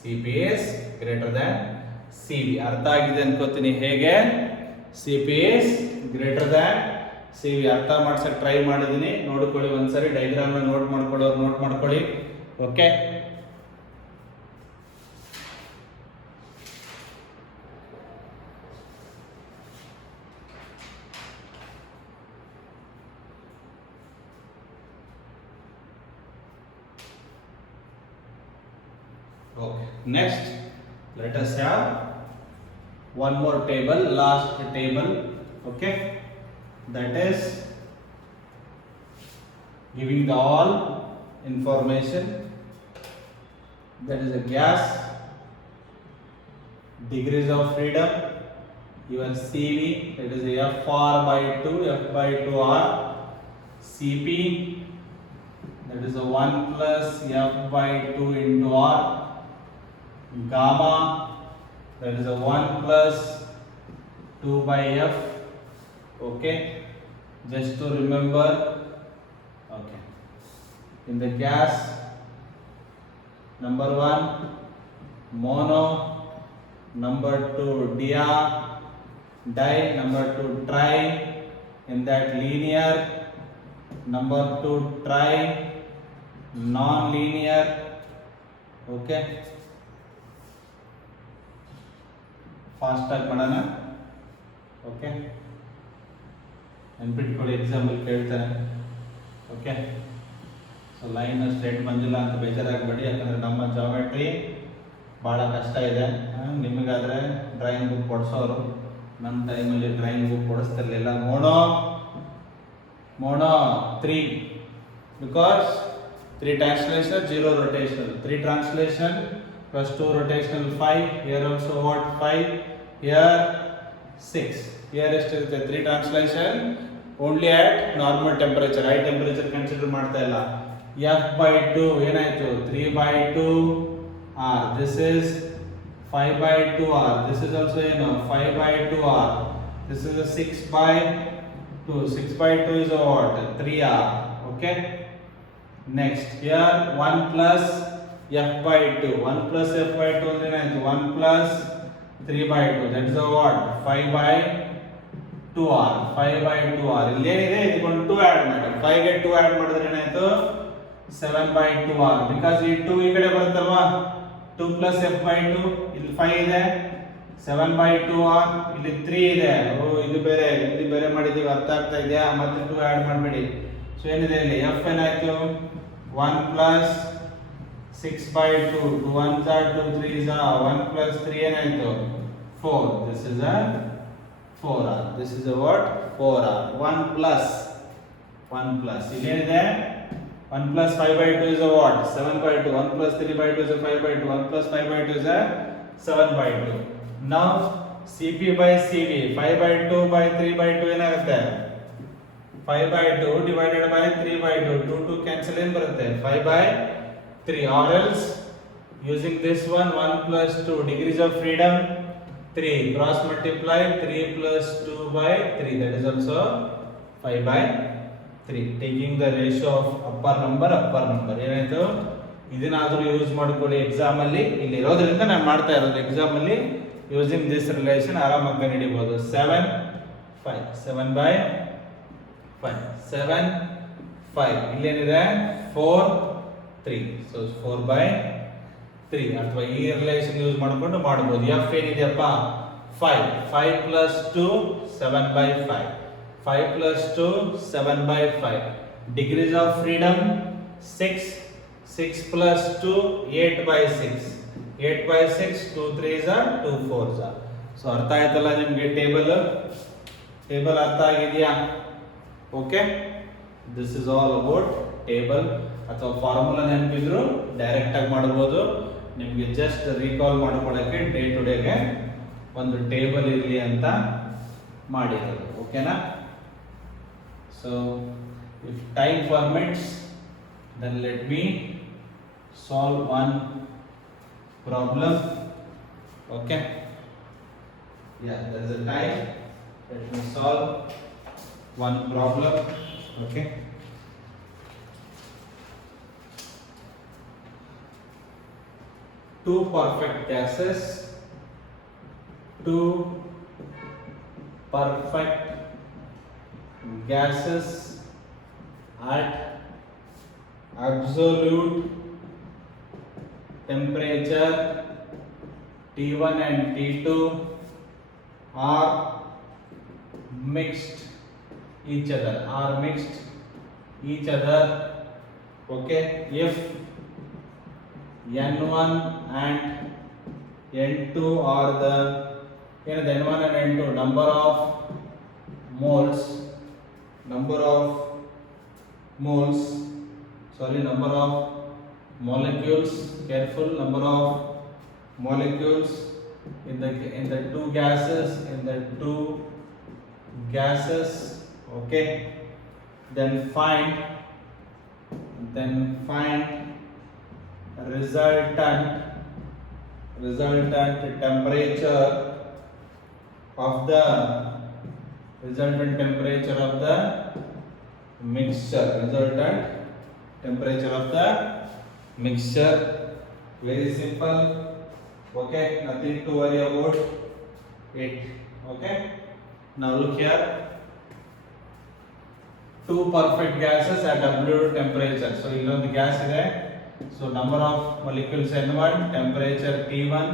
Cp is greater than Cv. ಅರ್ಥ ಆಗಿದೆ ಅನ್ಕೋತೀನಿ. ಹೇಗೆ Cp is greater than Cv ಅರ್ಥ ಮಾಡ್ಸಕ್ಕೆ ಟ್ರೈ ಮಾಡಿದ್ದೀನಿ. ನೋಡ್ಕೊಳ್ಳಿ ಒಂದ್ಸರಿ, ಡಯಾಗ್ರಾಮ್ ನ ನೋಟ್ ಮಾಡ್ಕೊಳ್ಳಿ. Okay, okay. Next, let us have one more table, last table. Okay, that is giving the all information. That is a gas, degrees of freedom, your Cv, that is Fr by 2, F by 2R, Cp, that is a 1 plus F by 2 into R, gamma, that is a 1 plus 2 by F. Okay, just to remember. Okay, in the gas, number 1 mono, number 2 dia, di, number 2 tri. In that linear, number 2 tri, non-linear. Okay, fast ಆಗಿ ಮಾಡೋಣ. ಓಕೆ, ನೆನ್ಪಿಟ್ಕೊಳ್ಳಿ, ಎಕ್ಸಾಂಪಲ್ ಕೇಳ್ತಾನೆ. Okay, so line straight ಬಂದಿಲ್ಲ ಅಂತ ಬೇಜಾರಾಗಬೇಡಿ, ಯಾಕಂದರೆ ನಮ್ಮ ಜಾಮೆಟ್ರಿ ಭಾಳ ಕಷ್ಟ ಇದೆ. ನಿಮಗಾದರೆ ಡ್ರಾಯಿಂಗ್ ಬುಕ್ ಕೊಡಿಸೋರು, ನಮ್ಮ ಟೈಮಲ್ಲಿ ಡ್ರಾಯಿಂಗ್ ಬುಕ್ ಕೊಡಿಸ್ತಿರ್ಲಿಲ್ಲ. Mono 3 because 3 translation 0 rotational, 3 translation plus 2 rotational 5. Here also what 5, here 6. Here ಎಷ್ಟಿರುತ್ತೆ 3 translation only at normal temperature, high temperature consider ಮಾಡ್ತಾ ಇಲ್ಲ. F by 2 ಏನಾಯ್ತು 3 by 2 R. This is 5 by 2 R. This is also 5 by 2 R. This is a 6 by 2. 6 by 2 is a what 3 R. Okay, next here 1 plus F by 2. 1 plus F by 2 ಅಂದ್ರೆ ಏನಾಯ್ತು 1 plus 3 by 2. That is a what 5 by 2R. 5 by 2R. ಇಲ್ಲಿ ಏನಿದೆ ಇದಕ್ಕೊಂದು 2 ಆಡ್ ಮಾಡಿ. 5 ಗೆ 2 ಆಡ್ ಮಾಡಿದ್ರೆ ಏನಾಯ್ತು 7 by 2R. Because ಈ 2 ಈ ಕಡೆ ಬರುತ್ತಲ್ವಾ, 2 plus F by 2, ಇಲ್ಲಿ 5 ಇದೆ, 7/2 ಇಲ್ಲಿ 3 ಇದೆ. ಓ ಇದು ಬೇರೆ ಮಾಡಿದೀವಿ, ಅರ್ಥ ಆಗ್ತಾ ಇದೆಯಾ? ಮತ್ತೆ 2 ಆಡ್ ಮಾಡಬೇಡಿ. ಸೊ ಏನಿದೆ ಇಲ್ಲಿ f ಏನಾಯ್ತು 1 ಪ್ಲಸ್ 6/2 2 1s are 2 3s are 1 plus 3 ಏನಾಯ್ತು 4. This is a 4r. This is a what 4r. 1 plus ಇಲ್ಲಿ ಏನಿದೆ 1 plus 5/2 is a what 7/2. 1 plus 3/2 is a 5/2. 1 plus 5/2 is a 7/2. Now CP by CV 5/2 by 3/2 ಏನಾಗುತ್ತೆ 5/2 divided by 3/2. 2 cancel ಏನು ಬರುತ್ತೆ 5/3. or else using this one 1 plus 2 degrees of freedom 3 cross multiply 3 plus 2 by 3, that is also 5/3. taking the ratio of upper number ಏನಾಯ್ತು ಇದನ್ನಾದರೂ ಯೂಸ್ ಮಾಡ್ಕೊಳ್ಳಿ ಎಕ್ಸಾಮ್ ಅಲ್ಲಿ. ಇಲ್ಲಿ ಇರೋದ್ರಿಂದ ನಾನು ಮಾಡ್ತಾ ಇರೋದು ಎಕ್ಸಾಮ್ ಅಲ್ಲಿ ಯೂಸಿಂಗ್ ದಿಸ್ ರಿಲೇಷನ್ ಆರಾಮಾಗಿ ಕಂಡುಹಿಡಿಯಬಹುದು. 7/5 ಇಲ್ಲೇನಿದೆ 4/3. ಸೊ 4/3 ಅಥವಾ ಈ ರಿಲೇಷನ್ ಯೂಸ್ ಮಾಡ್ಕೊಂಡು ಮಾಡಬಹುದು. f ಏನಿದೆಯಪ್ಪ 5 plus 2 7/5. 5 plus 2 7/5. degrees of freedom 6 plus 2 8/6. 8/6 2 3s are 2 4s are. So ಅರ್ಥ ಆಯ್ತಲ್ಲ ನಿಮಗೆ? ಟೇಬಲ್ ಅರ್ಥ ಆಗಿದೆಯಾ? Okay, this is all about table. ಅಥವಾ ಫಾರ್ಮುಲಾ ನೆನಪಿದ್ರು ಡೈರೆಕ್ಟ್ ಆಗಿ ಮಾಡಬಹುದು. ನಿಮಗೆ ಜಸ್ಟ್ ರೀಕಾಲ್ ಮಾಡ್ಕೊಳ್ಳೋಕೆ ಡೇ ಟು ಡೇಗೆ ಒಂದು ಟೇಬಲ್ ಇರಲಿ ಅಂತ ಮಾಡಿರೋದು. ಓಕೆನಾ? So if time permits then let me solve one problem. Okay, yeah, there's a time. Let me solve one problem. Okay, two perfect gases at absolute temperature T1 and T2 are mixed each other. Okay, if N1 and N2 are the N1 and N2 number of moles, number of molecules, careful, number of molecules in the two gases, okay, then find resultant temperature of the mixture. Very simple. Okay, nothing to worry about it. Okay, now look here, two perfect gases at absolute temperature. So illondhu gas ide, so number of molecules N1, temperature T1.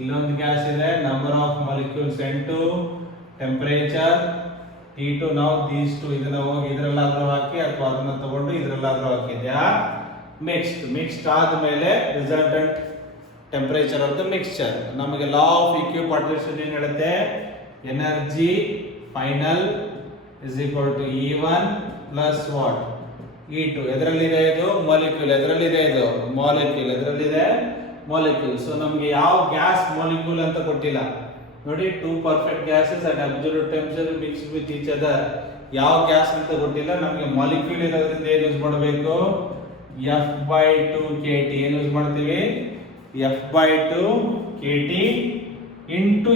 illondhu gas ide, number of molecules N2, temperature T2. now these two ಇದನ್ನ ಹೋಗಿ ಇದರಲ್ಲಾದ್ರೂ ಹಾಕಿ ಅಥವಾ ಅದನ್ನ ತಗೊಂಡು ಇದರಲ್ಲಾದ್ರೂ ಹಾಕಿದ್ಯಾ mixed ಆದಮೇಲೆ resultant temperature of the mixture. ನಮಗೆ ಲಾ ಆಫ್ ಈಕ್ವಿಪಾರ್ಟಿಷನ್ ಏನು ಹೇಳುತ್ತೆ? Energy final is equal to E1 plus what E2. ಎದರಲ್ಲಿದೆ ಇದು? ಮಾಲಿಕ್ಯೂಲ್. ಎದರಲ್ಲಿದೆ ಇದು? ಎದರಲ್ಲಿದೆ? ಮಾಲಿಕ್ಯೂಲ್. ಸೊ ನಮಗೆ ಯಾವ ಗ್ಯಾಸ್ ಮಾಲಿಕ್ಯೂಲ್ ಅಂತ ಕೊಟ್ಟಿಲ್ಲ ನೋಡಿ. Two perfect gases at absolute temperature mixed with each other. ಯಾವ ಗ್ಯಾಸ್ ಅಂತ ಕೊಟ್ಟಿಲ್ಲ. ನಮಗೆ ಮಾಲಿಕ್ಯೂಲ್ ಇರೋದ್ರಿಂದ ಏನು ಯೂಸ್ ಮಾಡಬೇಕು? F/2 kT. ಏನು ಯೂಸ್ ಮಾಡ್ತೀವಿ? F/2 kT into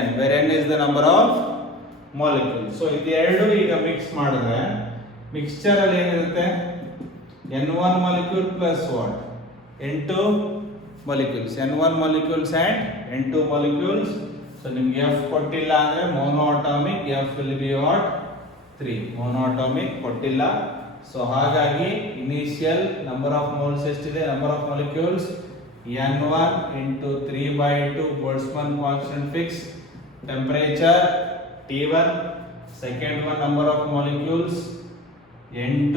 n, where n is the number of molecules. So ಇದೆರಡು ಈಗ ಮಿಕ್ಸ್ ಮಾಡಿದ್ರೆ ಮಿಕ್ಸ್ಚರ್ ಅಲ್ಲಿ ಏನಿರುತ್ತೆ? N1 molecule plus what? N2 molecules. N1 molecules and N2 molecules. So ನಿಮಗೆ F ಕೊಟ್ಟಿಲ್ಲ ಅಂದ್ರೆ monoatomic. F will be what? 3. monoatomic ಕೊಟ್ಟಿಲ್ಲ. ಸೊ ಹಾಗಾಗಿ ಇನಿಷಿಯಲ್ ನಂಬರ್ ಆಫ್ ಮೋಲ್ಸ್ ಎಷ್ಟಿದೆ? Number of molecules N1 into 3 by 2 Boltzmann constant fixed temperature T1. Second one, number of molecules N2.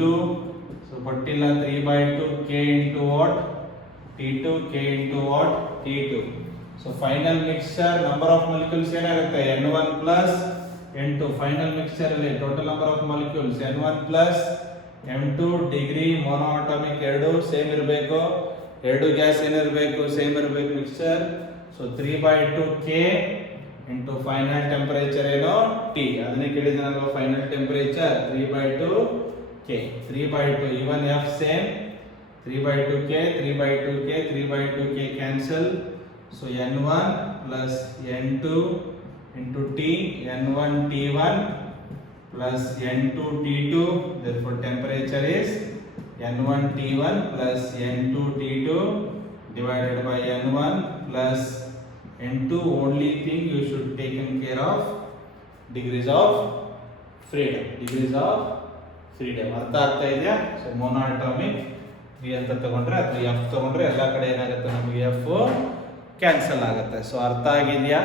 So ಕೊಟ್ಟಿಲ್ಲ 3 by 2 K into what? T2, K into what? T2. So final mixture number of molecules ಏನಾಗುತ್ತೆ? N1 plus N2. Final mixture ಅಲ್ಲಿ total number of molecules N1 plus M2 degree monoatomic ಎರಡು ಸೇಮ್ ಇರಬೇಕು. ಎರಡು ಗ್ಯಾಸ್ ಏನಿರಬೇಕು? ಸೇಮ್ ಇರಬೇಕು mixture. So 3 by 2 K into final temperature ಏನು? T. ಅದನ್ನೇ ಕೇಳಿದನಲ್ವಾ final temperature 3 by 2 K. 3 by 2 even F same 3 by 2 K, 3 by 2 K, 3 by 2 K cancel. So N1 plus N2 into T, N1 T1 plus N2 T2. Therefore temperature is N1 T1 plus N2 T2 divided by N1 plus N2. Only thing you should taken care of degrees of freedom. Degrees of freedom. ಅರ್ಥ ಆಗ್ತಾ ಇದೆಯಾ? ಸೊ ಮೊನೋಅಟಾಮಿಕ್ 3 ಅಂತ ತಗೊಂಡ್ರೆ ಅಥವಾ F ತಗೊಂಡ್ರೆ ಎಲ್ಲ ಕಡೆ ಏನಾಗುತ್ತೆ ನಮಗೆ F ಕ್ಯಾನ್ಸಲ್ ಆಗುತ್ತೆ. ಸೊ ಅರ್ಥ ಆಗಿದೆಯಾ?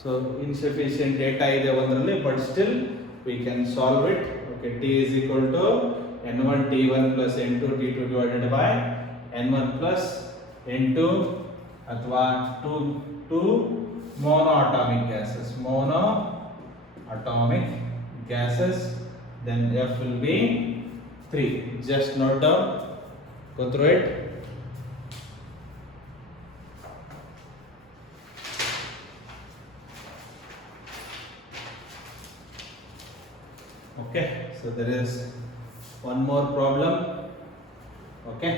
ಸೊ ಇನ್ಸಫಿಷಿಯಂಟ್ ಡೇಟಾ ಇದೆ ಒಂದರಲ್ಲಿ, but still we can solve it. Okay, T is equal to N1 T1 plus N2 T2 divided by N1 plus N2 ಅಥವಾ two monoatomic gases. Monoatomic gases. Then F will be 3. Just note down. Go through it. Okay, so there is one more problem. Okay,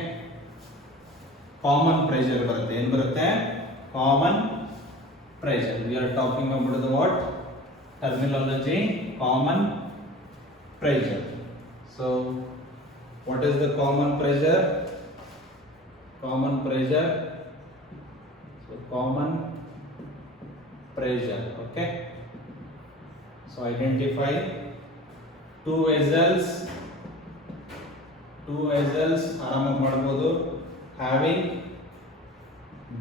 common pressure ಬರುತ್ತೆ. ಏನು ಬರುತ್ತೆ? Common pressure. We are talking about the what? Terminology. Common pressure. So what is the common pressure? Common pressure. So common pressure. Okay, so identify two vessels ಆರಾಮಾಗಿ ಮಾಡಬಹುದು. Having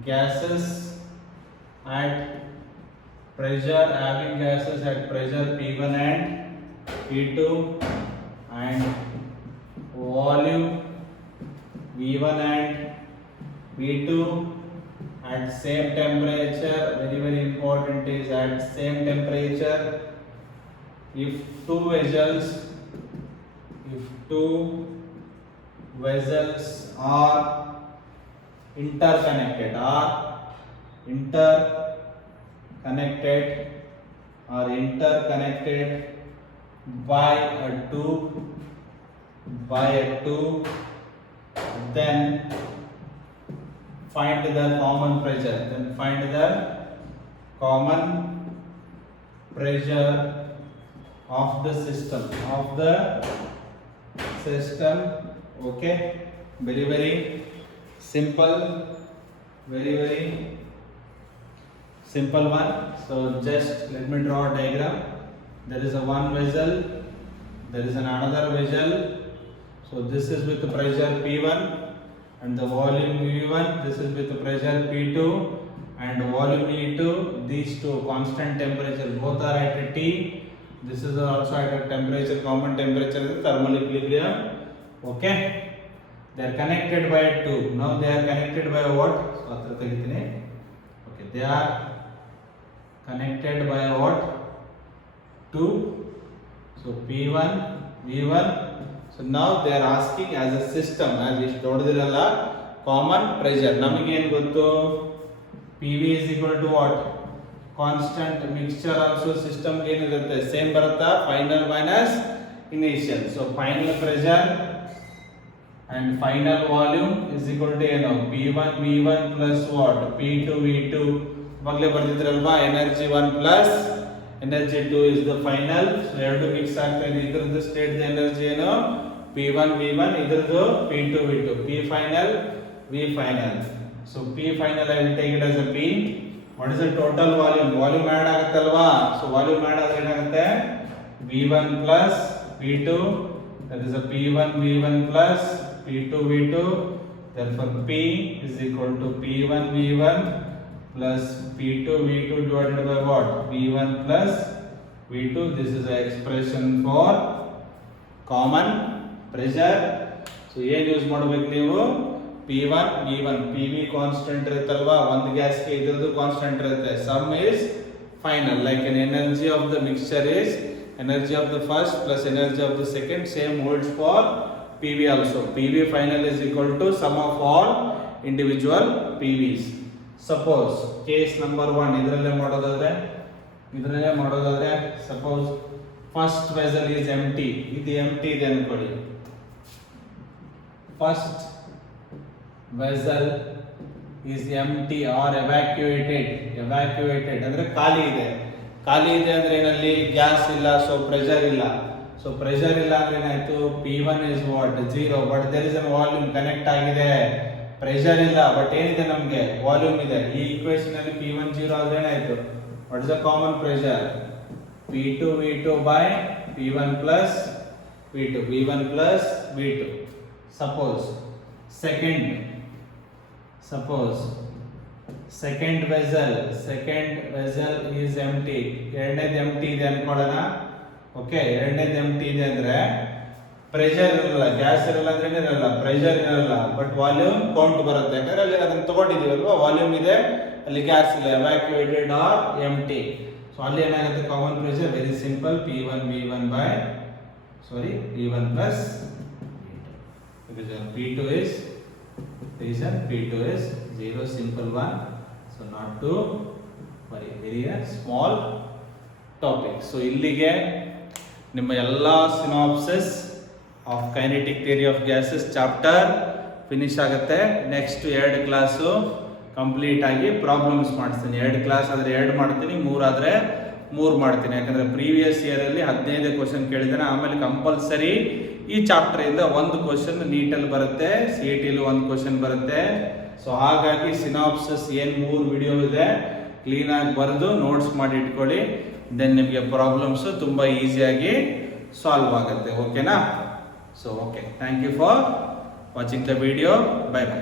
gases at pressure P1 and P2 and volume V1 and V2 at same temperature. Very important is at same temperature. If two vessels are interconnected by a tube, then find the common pressure. Of the system. Okay, very simple, very simple one. So just let me draw a diagram. There is a one vessel, there is another vessel. So this is with the pressure P1 and the volume V1. This is with the pressure P2 and volume E2. These two constant temperature, both are at T. This is also at a temperature, common temperature is thermal equilibrium. Okay, they are connected by a tube. Now they are connected by what? Okay, they are connected by what? Tube. So P1 V1. So now they are asking as a system, as is ನೋಡಿದಿರಲ್ಲ common pressure. ನಮಗೆ ಏನು ಗೊತ್ತು? PV is equal to what? Constant mixture also system ಏನಿರುತ್ತೆ ಸೇಮ್ ಬರುತ್ತಾ? Final minus initial. So final pressure and final volume is equal to ಏನು? P1 V1 plus what? P2 V2. ಮೊದಲೇ ಬರ್ತಿದ್ರಲ್ವಾ? Energy 1 plus energy 2 is the final. So ಎರಡು ಮಿಕ್ಸ್ ಆಗ್ತಾ ಇದೆ. ಇದರದ್ದು state energy ಏನು? P1 V1, ಇದರದ್ದು P2 V2. P final V final. So P final I will take it as a P. What is the total volume? Volume add ಆಗುತ್ತಲ್ವಾ? So volume add ಆದ್ರೆ ಏನಾಗುತ್ತೆ? V1 plus P2, that is a P1 V1 plus P2 V2, therefore P is equal to P1 V1 plus P2 V2 divided by what? V1 plus V2. This is the expression for common pressure. So ಏನು ಯೂಸ್ ಮಾಡಬೇಕು ನೀವು? P1 V1 PV constant ಇರುತ್ತಲ್ವಾ, ಒಂದು ಗ್ಯಾಸ್ಗೆ ಇದ್ರದ್ದು constant ಇರುತ್ತೆ. Sum is final, like an energy of the mixture is energy of the first plus energy of the second, same holds for PV also. PV final is equal to sum of all individual PVs. Suppose case number 1 ಇದರಲ್ಲೇ ಮಾಡೋದಾದ್ರೆ suppose first vessel is empty. ಇದು empty ಇದೆ ಅನ್ಕೊಳ್ಳಿ. First vessel is empty or evacuated ಅಂದ್ರೆ ಖಾಲಿ ಇದೆ ಅಂದ್ರೆ ಏನಲ್ಲಿ ಗ್ಯಾಸ್ ಇಲ್ಲ, ಸೊ ಪ್ರೆಷರ್ ಇಲ್ಲ. ಸೊ ಪ್ರೆಷರ್ ಇಲ್ಲ ಅಂದ್ರೆ ಏನಾಯ್ತು? P1 is what? 0, but there is an volume connect ಆಗಿದೆ. ಪ್ರೆಷರ್ ಇಲ್ಲ ಬಟ್ ಏನಿದೆ ನಮಗೆ? ವಾಲ್ಯೂಮ್ ಇದೆ. ಈ ಈಕ್ವೇಶನ್ ಅಲ್ಲಿ P1 0 ಆದ್ರೆ ಏನಾಯ್ತು? What is the common pressure? P2 V2 by P1 plus V1 plus V2. Suppose second vessel is empty. ಎರಡನೇದು empty ಇದೆ ಅನ್ಕೊಳ್ಳೋಣ. ಓಕೆ, ಎರಡನೇದು empty ಇದೆ ಅಂದ್ರೆ ಪ್ರೆಷರ್ ಇರಲ್ಲ, ಗ್ಯಾಸ್ ಇರಲ್ಲ ಅಂದ್ರೆ ಇರಲ್ಲ, ಪ್ರೆಷರ್ ಇರಲ್ಲ, ಬಟ್ ವಾಲ್ಯೂಮ್ ಕೌಂಟ್ ಬರುತ್ತೆ. ಯಾಕಂದ್ರೆ ಅಲ್ಲಿ ಅದನ್ನ ತಗೊಂಡಿದೀವಲ್ವಾ, ವಾಲ್ಯೂಮ್ ಇದೆ, ಅಲ್ಲಿ ಗ್ಯಾಸ್ ಇಲ್ಲ, evacuated or empty. ಸೊ ಅಲ್ಲಿ ಏನಾಗುತ್ತೆ? Common pressure very simple, P1 V1 plus because P2 is 0, simple one. So not to worry, very small topic. So ಇಲ್ಲಿಗೆ ನಿಮ್ಮ ಎಲ್ಲ synopsis of kinetic theory of gases chapter finish ಆಗುತ್ತೆ. ನೆಕ್ಸ್ಟ್ 2 class complete ಆಗಿ ಪ್ರಾಬ್ಲಮ್ಸ್ ಮಾಡಿಸ್ತೀನಿ. 2 ಕ್ಲಾಸ್ ಆದರೆ 2 ಮಾಡ್ತೀನಿ, 3 ಆದರೆ 3 ಮಾಡ್ತೀನಿ. ಯಾಕಂದರೆ ಪ್ರೀವಿಯಸ್ ಇಯರಲ್ಲಿ 15 ಕ್ವಶನ್ ಕೇಳಿದ್ದಾನೆ. ಆಮೇಲೆ ಕಂಪಲ್ಸರಿ ಈ ಚಾಪ್ಟರ್ ಇಂದ ಒಂದು ಕ್ವಶನ್ ನೀಟಲ್ಲಿ ಬರುತ್ತೆ, CET-ಲಿ ಒಂದು ಕ್ವಶನ್ ಬರುತ್ತೆ. ಸೊ ಹಾಗಾಗಿ ಸಿನಾಪ್ಸಿಸ್ ಏನು 3 ವಿಡಿಯೋ ಇದೆ ಕ್ಲೀನಾಗಿ ಬರೆದು ನೋಟ್ಸ್ ಮಾಡಿ ಇಟ್ಕೊಳ್ಳಿ. ದೆನ್ ನಿಮಗೆ ಪ್ರಾಬ್ಲಮ್ಸು ತುಂಬ ಈಸಿಯಾಗಿ ಸಾಲ್ವ್ ಆಗುತ್ತೆ. ಓಕೆನಾ? So okay, thank you for watching the video. Bye by.